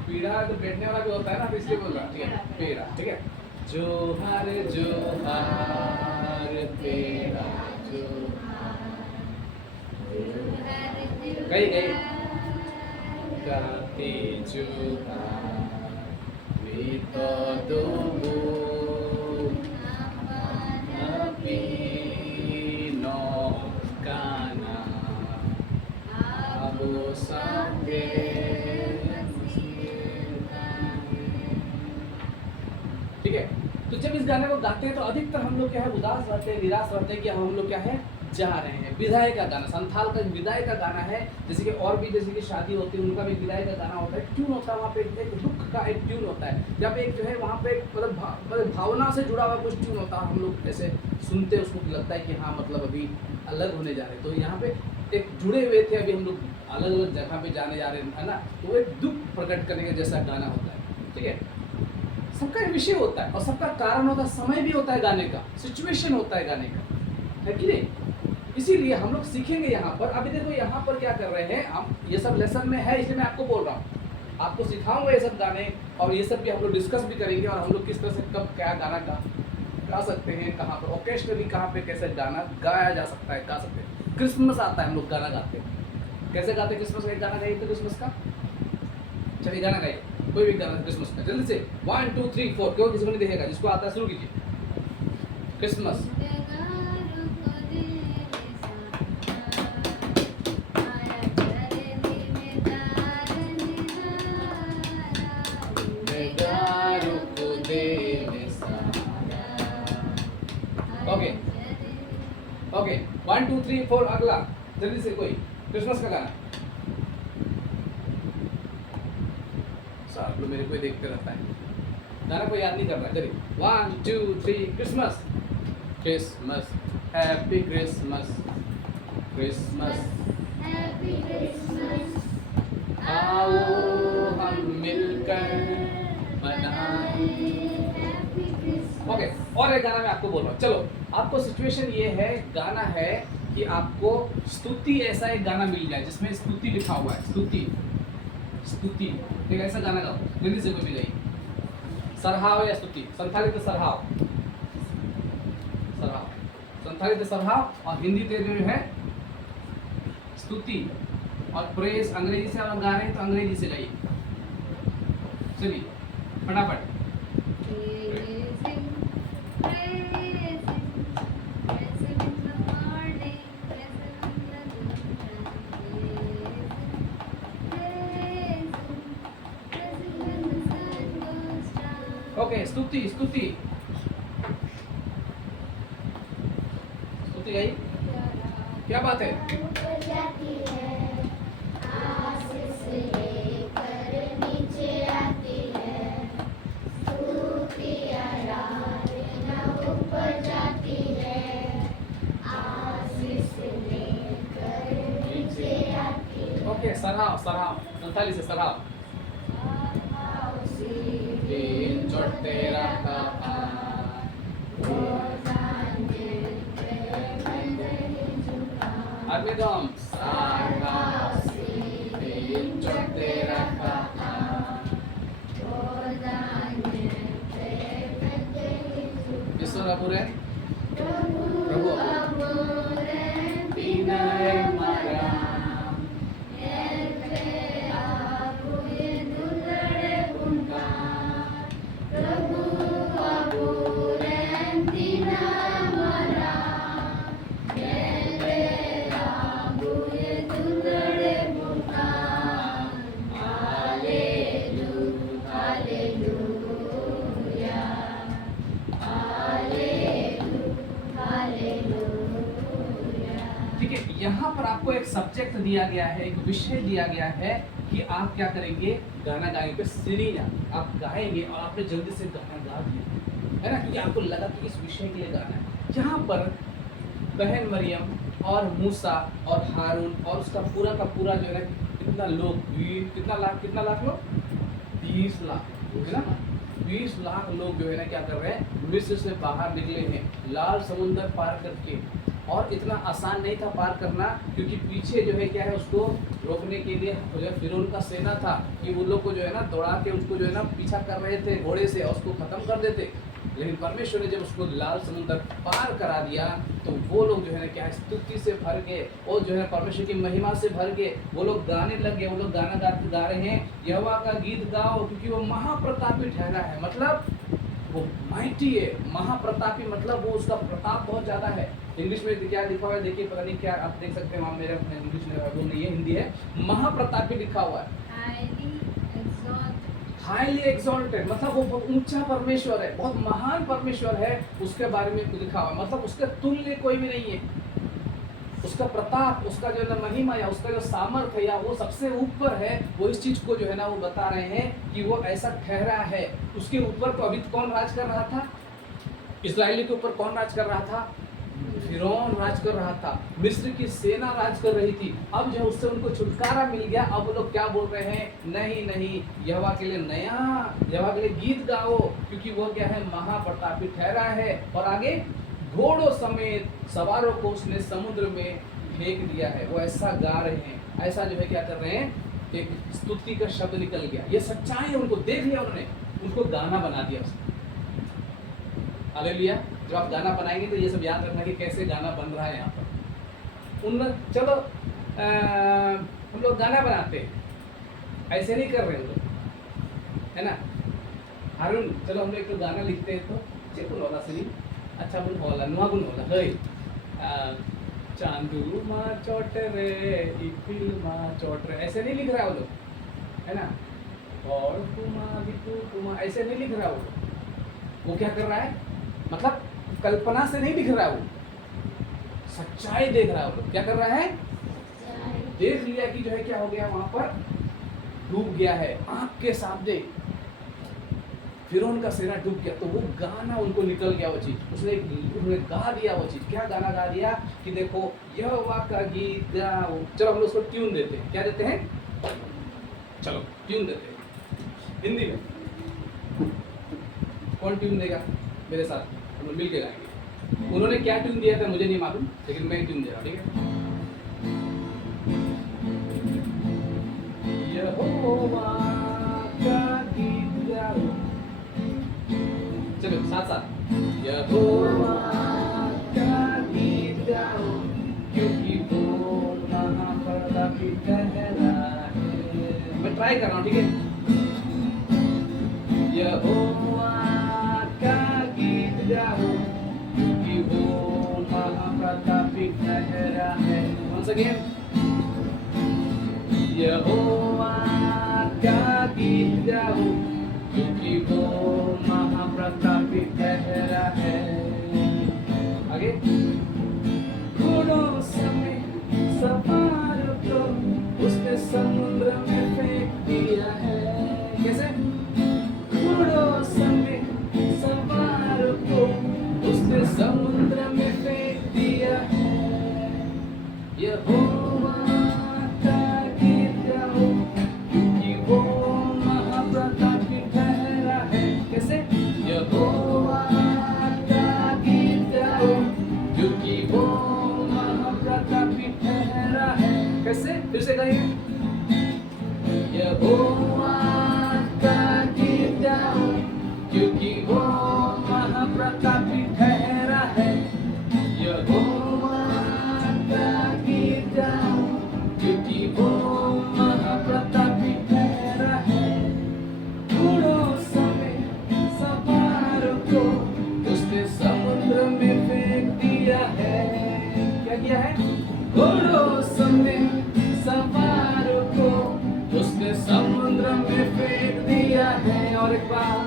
पीड़ा तो बैठने वाला भी होता है ना, तो इसलिए बोल रहा, ठीक है? पेड़ा, ठीक है? जोहार जोहार पेड़ा जोहार, गई गाते जोहार वी तो दोबो अपीनो गाना अबो साथे। ठीक है, तो जब इस गाने को गाते हैं तो अधिकतर हम लोग क्या है, उदास रहते हैं, निराश रहते हैं कि हम लोग क्या है, जा रहे हैं। विदाई का गाना, संथाल का विदाई का गाना है। जैसे कि और भी जैसे कि शादी होती है, उनका भी विदाई का गाना होता है। ट्यून होता है वहाँ पे, एक दुख का एक ट्यून होता है। जब एक जो है वहाँ पे मतलब भावना से जुड़ा हुआ कुछ ट्यून होता है, हम लोग ऐसे सुनते उसको लगता है कि हाँ मतलब अभी अलग होने जा रहे हैं। तो यहाँ पे एक जुड़े हुए थे, अभी हम लोग अलग अलग जगह पे जाने जा रहे हैं, है ना? तो वो एक दुख प्रकट करने का जैसा गाना होता है। ठीक है, सबका एक विषय होता है और सबका कारण होता है, समय भी होता है गाने का, सिचुएशन होता है गाने का, है कि नहीं? इसीलिए हम लोग सीखेंगे यहाँ पर। अभी देखो यहाँ पर क्या कर रहे हैं हम, ये सब लेसन में है, इसलिए मैं आपको बोल रहा हूँ, आपको सिखाऊंगा ये सब गाने, और ये सब भी हम लोग डिस्कस भी करेंगे, और हम लोग किस तरह से कब क्या गाना गा सकते हैं, कहाँ पर ओकेशनली कहाँ पे कैसे गाना गाया जा सकता है, गा सकते हैं। क्रिसमस आता है, हम लोग गाना गाते हैं, कैसे गाते हैं? क्रिसमस का एक गाना गाइए तो क्रिसमस का, चलिए गाना गाइए, कोई भी गाना क्रिसमस का, जल्दी से 1 2 3 4। क्यों किसी को नहीं देखेगा, जिसको आता है शुरू कीजिए। Christmas okay okay 1 2 3 4। अगला जल्दी से कोई क्रिसमस का गाना। सब लोग मेरे को देखते रहता है, गाना कोई याद नहीं कर रहा है। चलिए 1 2 3 Christmas. Christmas happy Christmas Christmas happy Christmas आओ हम मिलकर मनाएं। Happy Christmas. ओके, और एक गाना मैं आपको बोल रहा हूँ। चलो, आपको सिचुएशन ये है, गाना है कि आपको स्तुति ऐसा एक गाना मिल जाए जिसमें स्तुति लिखा हुआ है, स्तुति स्तुति, एक ऐसा गाना गाओ जल्दी से, कोई भी गई सरहाव या स्तुति, संथालित सरहाव, सरहाव, संथालित सरहाव, और हिंदी ते जो है स्तुति, और प्रेस अंग्रेजी से आप गा रहे हैं तो अंग्रेजी से गाइए। चलिए फटाफट। ओके, स्तुति स्तुति स्तुति गाइए, क्या बात है। ऊपर जाती है, आशीष लेकर नीचे आती है, स्तुति आराधना ऊपर जाती है, आशीष लेकर नीचे आती है। ओके, सरहाव सरहाव, संथाली से सरहाव। दिन चढ़ते रहा अभिदम सरहाव, दिन चढ़ते रहा। ईश्वर अपुरे प्रभु विनय मरा यहाँ पर आपको एक सब्जेक्ट दिया गया है, एक विषय दिया गया है कि आप क्या करेंगे, गाना गाएंगे, सिनीना आप गाएंगे, और आपने जल्दी से गाना गा दिया है ना, क्योंकि आपको लगा कि इस विषय के लिए गाना है। यहाँ पर बहन मरियम और मूसा और हारून और उसका पूरा का पूरा जो है ना, कितना लोग, कितना लाख लोग, 20 लाख है ना, 20 लाख लोग जो है ना क्या कर रहे हैं, मिस्र से बाहर निकले हैं लाल समुंदर पार करके। और इतना आसान नहीं था पार करना, क्योंकि पीछे जो है क्या है, उसको रोकने के लिए जो है फिरौन का सेना था कि वो लोग को जो है ना दौड़ा के उसको जो है ना पीछा कर रहे थे घोड़े से, और उसको खत्म कर देते। लेकिन परमेश्वर ने जब उसको लाल समुंदर पार करा दिया तो वो लोग जो है ना क्या स्तुति से भर गए, वो जो है परमेश्वर की महिमा से भर गए, वो लोग गाने लग गए। वो लोग गाना गा रहे हैं, यहोवा का गीत गाओ क्योंकि वो महाप्रतापी ठहरा है। मतलब वो माइटी है, महाप्रतापी, मतलब वो उसका प्रताप बहुत ज्यादा है। इंग्लिश में क्या लिखा हुआ है देखिए, पता नहीं क्या, आप देख सकते हैं वहाँ, मेरे इंग्लिश में वो नहीं है, हिंदी है, महाप्रतापी लिखा हुआ है, हाईली एक्सॉल्टेड, मतलब वो बहुत ऊंचा परमेश्वर है, बहुत महान परमेश्वर है, उसके बारे में लिखा हुआ है। मतलब उसके तुल्य कोई भी नहीं है, उसका प्रताप, उसका जो है महिमा या उसका जो सामर्थ्य है या वो सबसे ऊपर है। वो इस चीज को जो है ना वो बता रहे हैं कि वो ऐसा ठहरा है। उसके ऊपर तो अभी कौन राज कर रहा था, इस्राएली के ऊपर कौन राज कर रहा था, फिरौन राज कर रहा था, मिस्र की सेना राज कर रही थी। अब जो उससे उनको छुटकारा मिल गया, अब वो लोग क्या बोल रहे हैं, नहीं नहीं, यहोवा के लिए नया, यहोवा के लिए गीत गाओ क्योंकि वो क्या है, महाप्रतापी ठहरा है। और आगे घोड़ों समेत सवारों को उसने समुद्र में फेंक दिया है। वो ऐसा गा रहे हैं, ऐसा जो है क्या कर रहे हैं, एक स्तुति का शब्द निकल गया। ये सच्चाई है, उनको देख लिया उन्होंने, उनको गाना बना दिया उसने। हालेलुया। जब आप गाना बनाएंगे तो ये सब याद रखना कि कैसे गाना बन रहा है यहाँ पर। चलो हम लोग गाना बनाते हैं, ऐसे नहीं कर रहे हम लोग, है ना। हारून चलो हम लोग एक तो गाना लिखते हैं, तो चेकुन होला सही, अच्छा गुण होला, नुआ गुण होला, है चांदू माँ चोट रे, इफिल माँ चोट रे, ऐसे नहीं लिख रहा है वो लोग, है ना। और कुमा ऐसे नहीं लिख रहा है वो क्या कर रहा है, मतलब कल्पना से नहीं लिख रहा है, वो सच्चाई देख रहा है। वो क्या कर रहा है, देख लिया कि जो है क्या हो गया, वहां पर डूब गया है आंख के सामने। फिरौन का सेना डूब गया, तो वो गाना उनको निकल गया वो चीज, उन्होंने गा दिया वो चीज। क्या गाना गा दिया कि देखो यहोवा का गीत गाओ। चलो हम लोग उसको ट्यून देते हैं, क्या देते हैं, चलो ट्यून देते हैं हिंदी में। कौन ट्यून देगा मेरे साथ, हम लोग मिल के गाएंगे। उन्होंने क्या ट्यून दिया था मुझे नहीं मालूम, लेकिन मैं ट्यून दे रहा हूँ, ठीक है। यहोवा का गीत गाओ, चलो साथ साथ। यहोवा का गीत गाओ, क्योंकि वो महाप्रतापी ठहरा है। मैं ट्राई कर रहा हूँ, ठीक है। यहोवा का गीत गाओ, क्योंकि वो महाप्रतापी ठहरा है। Once again, यहोवा का गीत गाओ, क्योंकि वो महाप्रतापी ठहरा है। आगे, घोड़ों समेत सवार को उसने समुद्र में फेंक दिया है। कैसे? घोड़ों समेत सवार को उसने समुद्र में फेंक दिया है। यहोवा का गीत गाओ, क्योंकि वो महाप्रतापी ठहरा है। कैसे? यहोवा का गीत गाओ, क्योंकि वो महाप्रतापी ठहरा है। कैसे? फिर से कहिए। यहोवा का गीत गाओ, क्योंकि वो महाप्रतापी ठहरा है। यहोवा का गीत गाओ, क्योंकि वो महाप्रतापी ठहरा है। घोड़ों समेत सवार को उसने समुद्र में फेंक दिया है। क्या किया है? घोड़ों समेत सवार को उसने समुद्र में फेंक दिया है। और एक बार,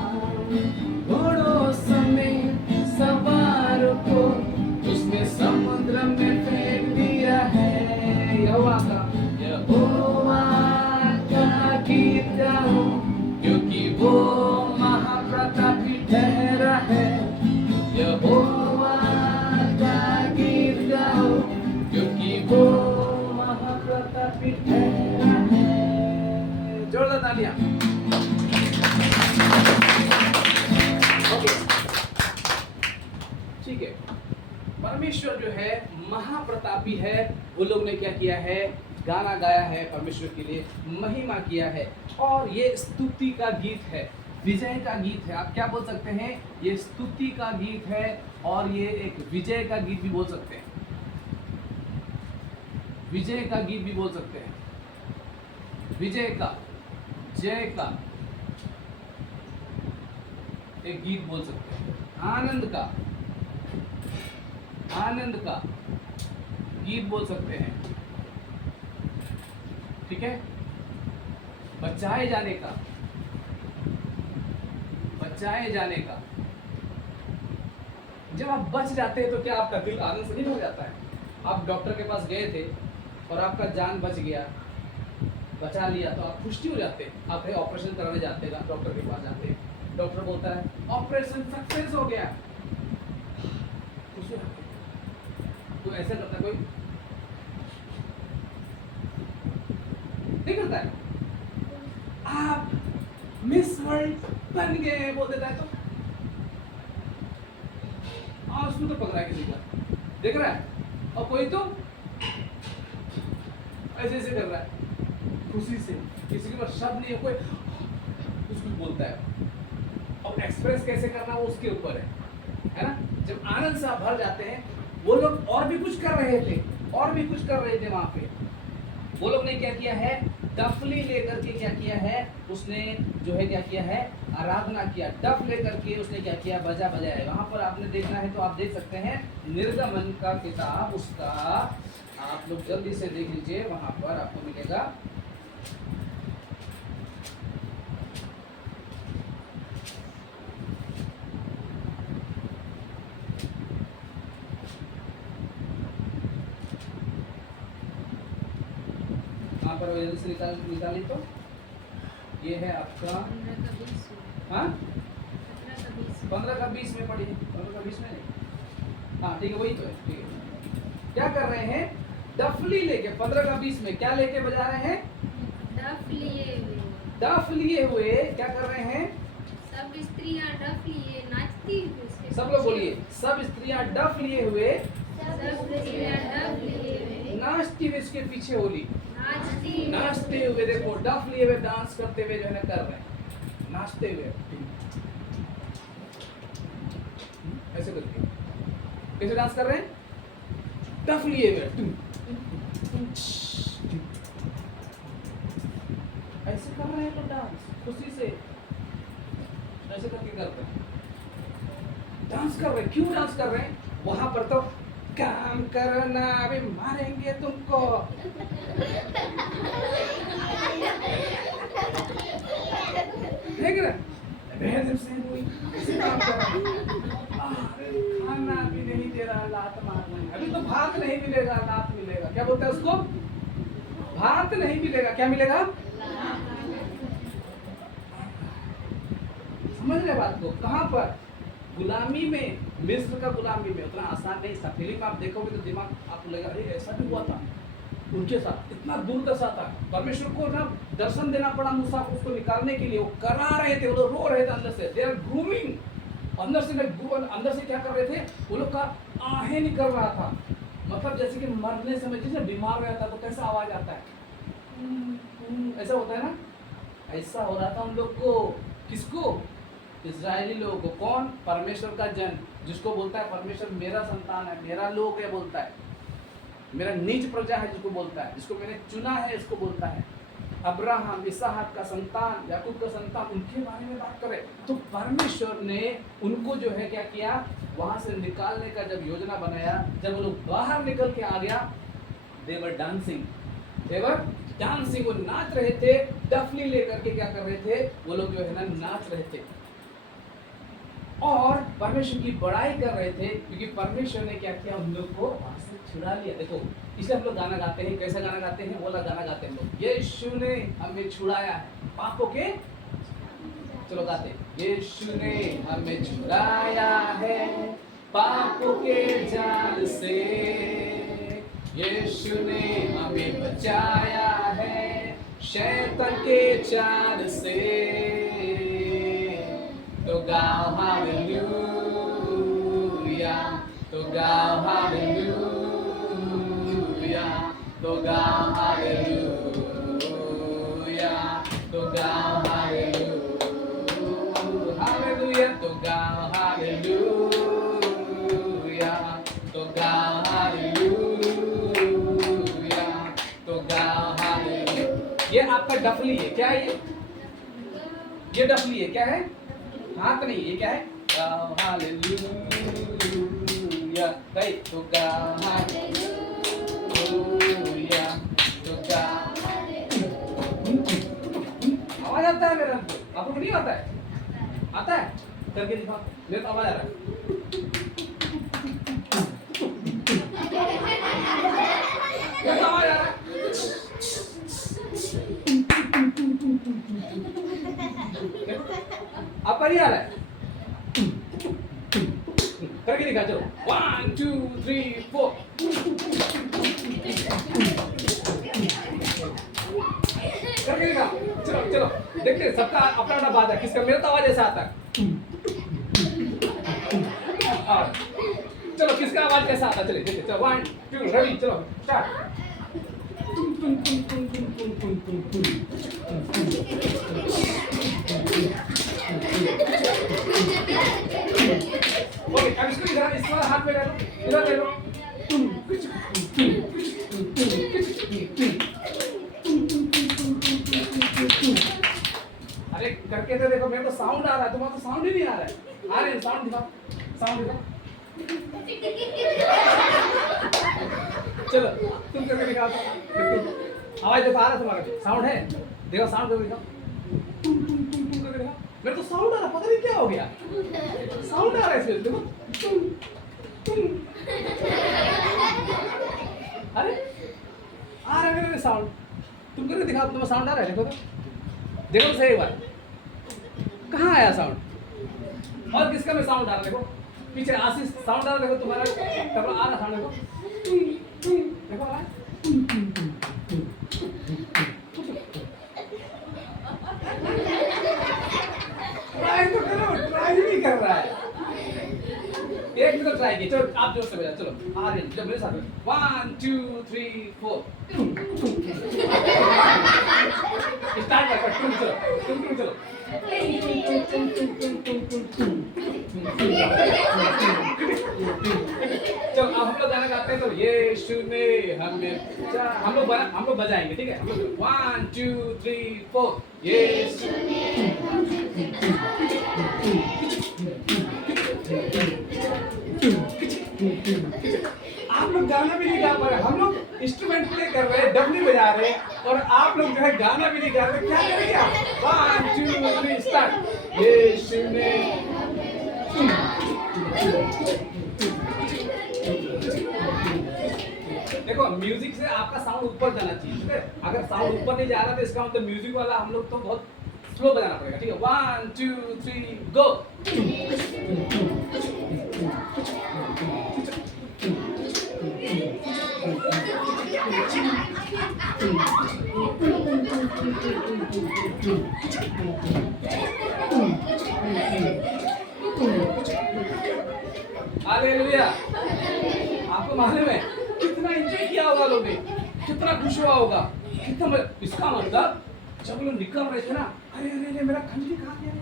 घोड़ों समेत सवार को उसने समुद्र में फेंक दिया है। यहोवा का गीत गाओ, क्योंकि वो महाप्रतापी ठहरा है। यहोवा का गीत गाओ, क्योंकि वो महाप्रतापी ठहरा है। जोरदार तालियां। ओके, ठीक है। परमेश्वर जो है महाप्रतापी है। वो लोग ने क्या किया है, गाना गाया है, परमेश्वर के लिए महिमा किया है। और ये स्तुति का गीत है, विजय का गीत है। आप क्या बोल सकते हैं, ये स्तुति का गीत है और ये एक विजय का गीत भी बोल सकते हैं। विजय का गीत भी बोल सकते हैं, विजय का, जय का एक गीत बोल सकते हैं। आनंद का गीत बोल सकते हैं, ठीक है। बचाए जाने का, जब आप बच जाते हैं तो क्या आपका दिल आनंद से नहीं हो जाता है? आप डॉक्टर के पास गए थे और आपका जान बच गया, बचा लिया, तो आप खुशी हो जाते हैं। आप ऑपरेशन कराने जाते हैं, डॉक्टर के पास जाते हैं, डॉक्टर बोलता है ऑपरेशन सक्सेस हो गया, खुशी हो जाती है। तो ऐसा करता कोई नहीं करता है। आप मिस वर्ल्ड बन गए बोल देता है, तो उसमें तो पकड़ा है किसी का, देख रहा है। और कोई तो ऐसे ऐसे कर रहा है खुशी से, किसी के पास शब्द नहीं है, कोई कुछ बोलता है। और एक्सप्रेस कैसे करना वो उसके ऊपर है ना। जब आनंद से आप भर जाते हैं, वो लोग और भी कुछ कर रहे थे, वहां पे। वो लोग ने क्या किया है, डफली लेकर के क्या किया है, उसने जो है क्या किया है, आराधना किया। डफ लेकर के उसने क्या किया, बजाया है। वहां पर आपने देखना है तो आप देख सकते हैं, निर्गमन का किताब, उसका आप लोग जल्दी से देख लीजिए, वहां पर आपको मिलेगा। वहां पर जल्दी से निकाली तो ये है आपका, हाँ का 20 15 का 20 में पढ़िए, 15 का 20 में नहीं। हाँ ठीक है, वही तो है, ठीक है। क्या कर रहे हैं? डफली लेके 15 का 20 में क्या लेके बजा रहे हैं? डफ लिए हुए, डफ लिए हुए क्या कर रहे हैं? सब स्त्रियां डफ लिए नाचती हुई उसके सब लोग पीछे। बोलिए, सब स्त्रियां डफ लिए हुए सब स्त्रियां डफ लिए हुए नाचती हुए इसके पीछे होली, नाचती नाचते हुए, देखो डफ लिए हुए डांस करते हुए जो है ना कर रहे हैं, नाचते हुए ऐसे करके। कैसे डांस कर रहे हैं? डफ लिए हुए ऐसे कर रहे हैं तो डांस खुशी से ऐसे करके करते हैं, डांस कर रहे हैं। क्यों डांस कर रहे हैं? वहां पर तो काम करना, अभी मारेंगे तुमको, देख रहे? बेहद से हुई, इसी काम कर रहे हैं। अरे खाना भी नहीं दे रहा, लात मार रहे हैं। अभी तो भात नहीं मिलेगा, लात मिलेगा। क्या बोलते हैं उसको? भात नहीं मिलेगा, क्या मिलेगा? समझ रहे बात को? कहाँ पर? गुलामी में, मिस्र का गुलामी में उतना आसान नहीं था। फिल्म आप देखोगे तो दिमाग आपको लगेगा अरे ऐसा भी हुआ था उनके साथ, इतना दुर्दशा था। परमेश्वर को ना दर्शन देना पड़ा मूसा को उसको निकालने के लिए। वो करा रहे थे, वो लोग रो रहे थे अंदर से, दे आर ग्रूमिंग। अंदर से क्या कर रहे थे? वो लोग का आहें निकल रहा था, मतलब जैसे कि मरने समय जैसे बीमार रहता है तो कैसा आवाज आता है, ऐसा होता है ना, ऐसा हो रहा था उन लोग को। किसको? इजरायली लोगों को। कौन? परमेश्वर का जन, जिसको बोलता है परमेश्वर मेरा संतान है, मेरा लोग है बोलता है, मेरा निज प्रजा है जिसको बोलता है, जिसको मैंने चुना है इसको बोलता है। अब्राहम, इसहाक का संतान, याकूब का संतान, उनके बारे में बात करें तो परमेश्वर ने उनको जो है क्या किया, वहां से निकालने का जब योजना बनाया, जब वो लोग बाहर निकल के आ गया, देवर डांसिंग, देवर डांसिंग, वो नाच रहे थे, डफली लेकर के क्या कर रहे थे, वो लोग जो है ना नाच रहे थे और परमेश्वर की बड़ाई कर रहे थे, क्योंकि परमेश्वर ने क्या किया, उन लोग को वहां से छुड़ा लिया। देखो इसलिए हम लोग गाना गाते हैं। कैसा गाना गाते हैं? वो गाना गाते हैं लोग, यीशु ने हमें छुड़ाया है पापों के, चलो गाते, यीशु ने हमें छुड़ाया है पापों के जाल से, यीशु ने हमें बचाया है शैतान के चाल से। तो गाओ हालेलुया, तो गाओ हालेलुया, तो गाओ हालेलुया, तो गाओ हालेलुया, हालेलुया, तो गाओ हालेलुया, तो गाओ हालेलुया, तो गाओ हालेलुया। ये आपका डफली है, क्या है ये डफली है, क्या है? हाथ नहीं, ये क्या है? गाओ हालेलुया, राइट, तो गाओ हालेलुया, तो गाओ। आवाज आता है मेरा, आपको नहीं आता है? आता है? करके दिखाओ, मेरे तो आवाज आ रहा है। मेरे तो आवाज आ रहा है। आपका नहीं आ रहा है? करके दिखा, चलो 1 2 3 4। करके दिखा, चलो चलो देखते हैं, सबका अपना अपना बात है। किसका? मेरा तो आवाज ऐसा आता है। चलो किसका आवाज कैसा आता है? चलिए देखते, चलो 1 2 रेडी, चलो स्टार्ट। ओके, अब इसको इधर, इस वाला हाथ में डालो, इधर ले लो। अरे करके तो देखो, मेरे को साउंड आ रहा है, तुम्हारा तो साउंड ही नहीं आ रहा है। आ रहे हैं, साउंड दिखाओ, साउंड दिखाओ। चलो तुम करके दिखाओ, आवाज देखो आ रहा है तुम्हारा भी, साउंड है, देखो साउंड करके दिखाओ, करके दिखाओ। मेरे तो साउंड आ रहा, पता नहीं क्या हो गया, साउंड आ रहा है इसमें, देखो। अरे आ रहा है मेरे साउंड, तुम करके दिखाओ, तुम्हें साउंड आ रहा है, देखो तो, देखो तो सही बात, कहाँ आया साउंड? और किसका मैं साउंड डाल देखो पीछे आशीष साउंड डाल देखो तुम्हारा तबला आ रहा साउंड देखो देखो आ रहा है ट्राई तो करो ट्राई नहीं कर रहा है एक मिनट ट्राई कीजिए चलो आप जोर से बजाओ चलो आर्यन जब मेरे साथ 1 2 3 4 स्टार्ट करो तुम चलो चलो अब हम लोग गाना गाते हैं तो यीशु ने हमें हम लोग बजाएंगे ठीक है हम लोग 1 2 3 4 यीशु आप लोग गाना भी नहीं गा पा रहे हम लोग इंस्ट्रूमेंट प्ले कर रहे हैं डबली बजा रहे हैं और आप लोग जो है गाना भी नहीं गा रहे क्या करेंगे आप 1 2 3 स्टार्ट यीशु ने देखो म्यूजिक से आपका साउंड ऊपर जाना चाहिए ठीक है अगर साउंड ऊपर नहीं जा रहा तो इसका मतलब म्यूजिक वाला हम लोग तो बहुत स्लो बजाना पड़ेगा ठीक है 1 2 3 गो हालेलुया आपको मालूम है कितना एंजॉय किया होगा लोगों ने कितना खुश हुआ होगा कितना इसका मतलब जब लोग निकल रहे थे ना अरे अरे अरे मेरा खंजरी कहाँ गया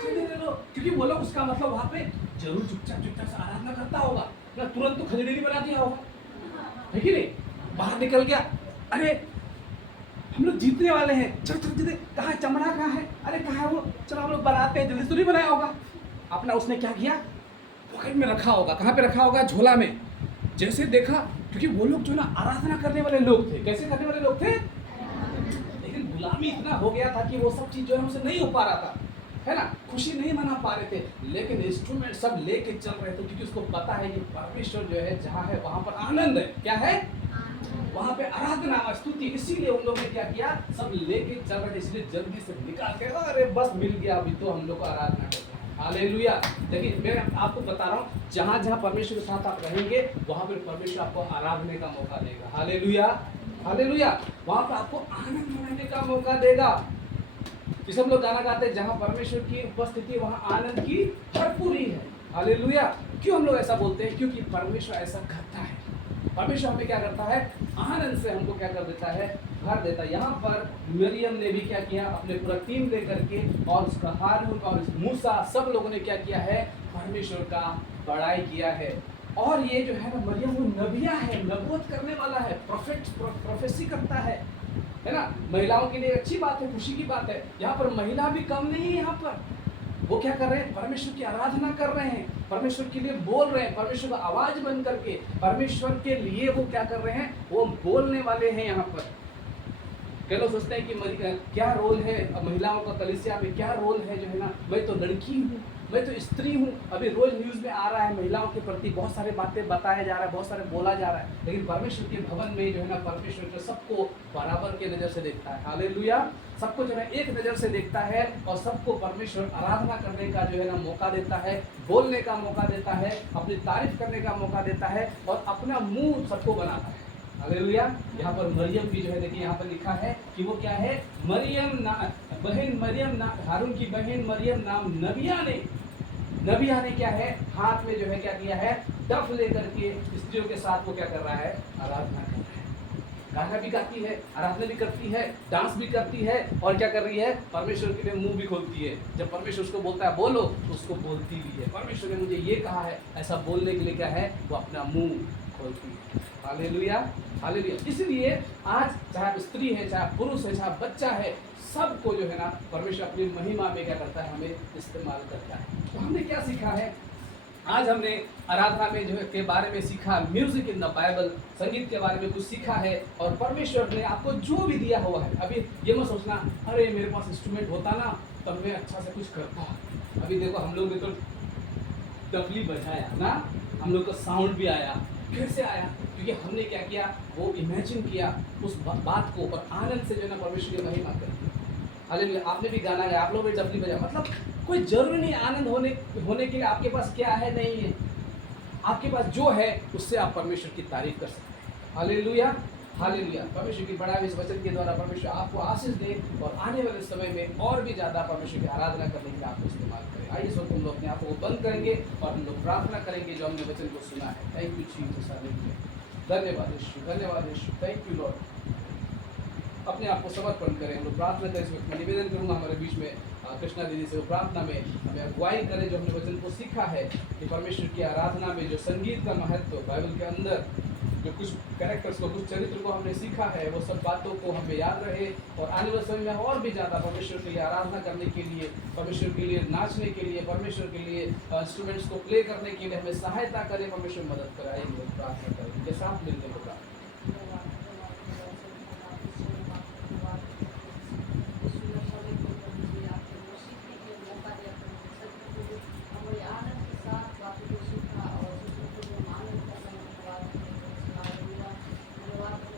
चले ले लो क्योंकि वो लोग उसका मतलब वहाँ पे जरूर चुपचाप से आराधना करता होगा ना तुरंत तो खंजरी नहीं बना दिया होगा है कि नहीं बाहर निकल गया अरे हम लोग जीतने वाले हैं चलो चलो जीते कहाँ है चमड़ा कहाँ है अरे कहाँ है वो चलो हम लोग बनाते हैं जल्दी तो नहीं बनाया होगा अपना उसने क्या किया पॉकेट में रखा होगा कहाँ पे रखा होगा झोला में जैसे देखा क्योंकि वो लोग जो ना आराधना करने वाले लोग थे कैसे करने वाले लोग थे लेकिन गुलामी इतना हो गया था कि वो सब चीज जो है उनसे नहीं हो पा रहा था है ना खुशी नहीं मना पा रहे थे लेकिन इंस्ट्रूमेंट सब लेके चल रहे थे क्योंकि उसको पता है कि परमेश्वर जो है जहाँ है वहां पर आनंद है क्या है वहां पे आराधना स्तुति इसीलिए उन लोगों ने क्या किया सब लेके चल रहे थे इसलिए जल्दी से निकाल के अरे बस मिल गया अभी तो हम लोग को आराधना करते हैं हालेलुया लेकिन मैं आपको बता रहा हूँ जहाँ जहाँ परमेश्वर के साथ आप रहेंगे वहां पर परमेश्वर आपको आराधने का मौका देगा हालेलुया हालेलुया वहां पर आपको आनंद मनाने का मौका देगा जिसे हम लोग गाना गाते हैं जहाँ परमेश्वर की उपस्थिति वहाँ आनंद की भरपूरी है हालेलुया क्यों हम लोग ऐसा बोलते हैं क्योंकि परमेश्वर ऐसा करता है परमेश्वर हमें क्या करता है आनंद से हमको क्या कर देता है भर देता है यहाँ पर मरियम ने भी क्या किया अपने पूरा टीम लेकर के और उसका हारून और मूसा सब लोगों ने क्या किया है परमेश्वर का बड़ाई किया है और ये जो है ना मरियम वो नबिया है नबूवत करने वाला है प्रोफेसी करता है ना महिलाओं के लिए अच्छी बात है खुशी की बात है यहाँ पर महिला भी कम नहीं है यहाँ पर वो क्या कर रहे हैं परमेश्वर की आराधना कर रहे हैं परमेश्वर के लिए बोल रहे हैं परमेश्वर का आवाज बन करके परमेश्वर के लिए वो क्या कर रहे हैं वो बोलने वाले हैं यहाँ पर कई लोग सोचते हैं कि क्या रोल है महिलाओं का कलीसिया में क्या रोल है जो है ना मैं तो लड़की हूँ मैं तो स्त्री हूँ अभी रोज न्यूज़ में आ रहा है महिलाओं के प्रति बहुत सारे बातें बताया जा रहा है बहुत सारे बोला जा रहा है लेकिन परमेश्वर के भवन में जो है ना परमेश्वर जो सबको बराबर के नज़र से देखता है हालेलुया सबको जो है एक नज़र से देखता है और सबको परमेश्वर आराधना करने का जो है ना मौका देता है बोलने का मौका देता है अपनी तारीफ करने का मौका देता है और अपना मुंह सबको बनाता है हालेलुया यहाँ पर मरियम भी जो है देखिए यहाँ पर लिखा है कि वो क्या है बहन मरियम हारून की बहन मरियम नाम नबिया ने क्या है हाथ में जो है क्या किया है डफ लेकर के स्त्रियों के साथ वो क्या कर रहा है आराधना कर रहा है गाना भी गाती है आराधना भी करती है डांस भी करती है और क्या कर रही है परमेश्वर के लिए मुंह भी खोलती है जब परमेश्वर उसको बोलता है बोलो तो उसको बोलती भी है परमेश्वर ने मुझे ये कहा है ऐसा बोलने के लिए क्या है वो अपना मुंह खोलती है हालेलुया हालेलुया इसलिए आज चाहे स्त्री है चाहे पुरुष है चाहे बच्चा है सबको जो है ना परमेश्वर अपनी महिमा में क्या करता है हमें इस्तेमाल करता है तो हमने क्या सीखा है आज हमने आराधना में जो है के बारे में सीखा म्यूजिक इन द बाइबल संगीत के बारे में कुछ सीखा है और परमेश्वर ने आपको जो भी दिया हुआ है अभी ये मत सोचना अरे मेरे पास इंस्ट्रूमेंट होता ना तब मैं अच्छा से कुछ करता अभी देखो हम लोग ने तो तबली बजाया ना हम लोग को साउंड भी आया कैसे आया क्योंकि हमने क्या किया वो इमेजिन किया उस बात को और आनंद से जो है ना परमेश्वर की महिमा कर हालेलुया। आपने भी गाना गाया, आप लोग भी डफली बजाया, मतलब कोई जरूरी नहीं आनंद होने के लिए आपके पास क्या है नहीं है, आपके पास जो है उससे आप परमेश्वर की तारीफ कर सकते हैं। Hallelujah hallelujah. परमेश्वर की बड़ाई इस वचन के द्वारा परमेश्वर आपको आशीष दे और आने वाले समय में और भी ज़्यादा परमेश्वर की आराधना करने के लिए आपको इस्तेमाल करें। आइए सब हम लोग अपने आप को बंद करेंगे और हम लोग प्रार्थना करेंगे जो हमने वचन को सुना है। Thank you Jesus, hallelujah. धन्यवाद यीशु, धन्यवाद यीशु, थैंक यू लॉर्ड। अपने आप को समर्पण करें, हम लोग प्रार्थना करें। इस वक्त मैं निवेदन करूंगा हमारे बीच में कृष्णा दीदी से, वो प्रार्थना में हमें अगुवाई करें जो हमने वचन को सीखा है कि परमेश्वर की आराधना में जो संगीत का महत्व बाइबल के अंदर जो कुछ कैरेक्टर्स को, कुछ चरित्र को हमने सीखा है, वो सब बातों को हमें याद रहे और आने वाले समय में और भी ज़्यादा परमेश्वर के लिए आराधना करने के लिए, परमेश्वर के लिए नाचने के लिए, परमेश्वर के लिए इंस्ट्रूमेंट्स को प्ले करने के लिए हमें सहायता करें। परमेश्वर मदद कराए, हम लोग प्रार्थना करें, उनके साथ मिलने को प्रार्थना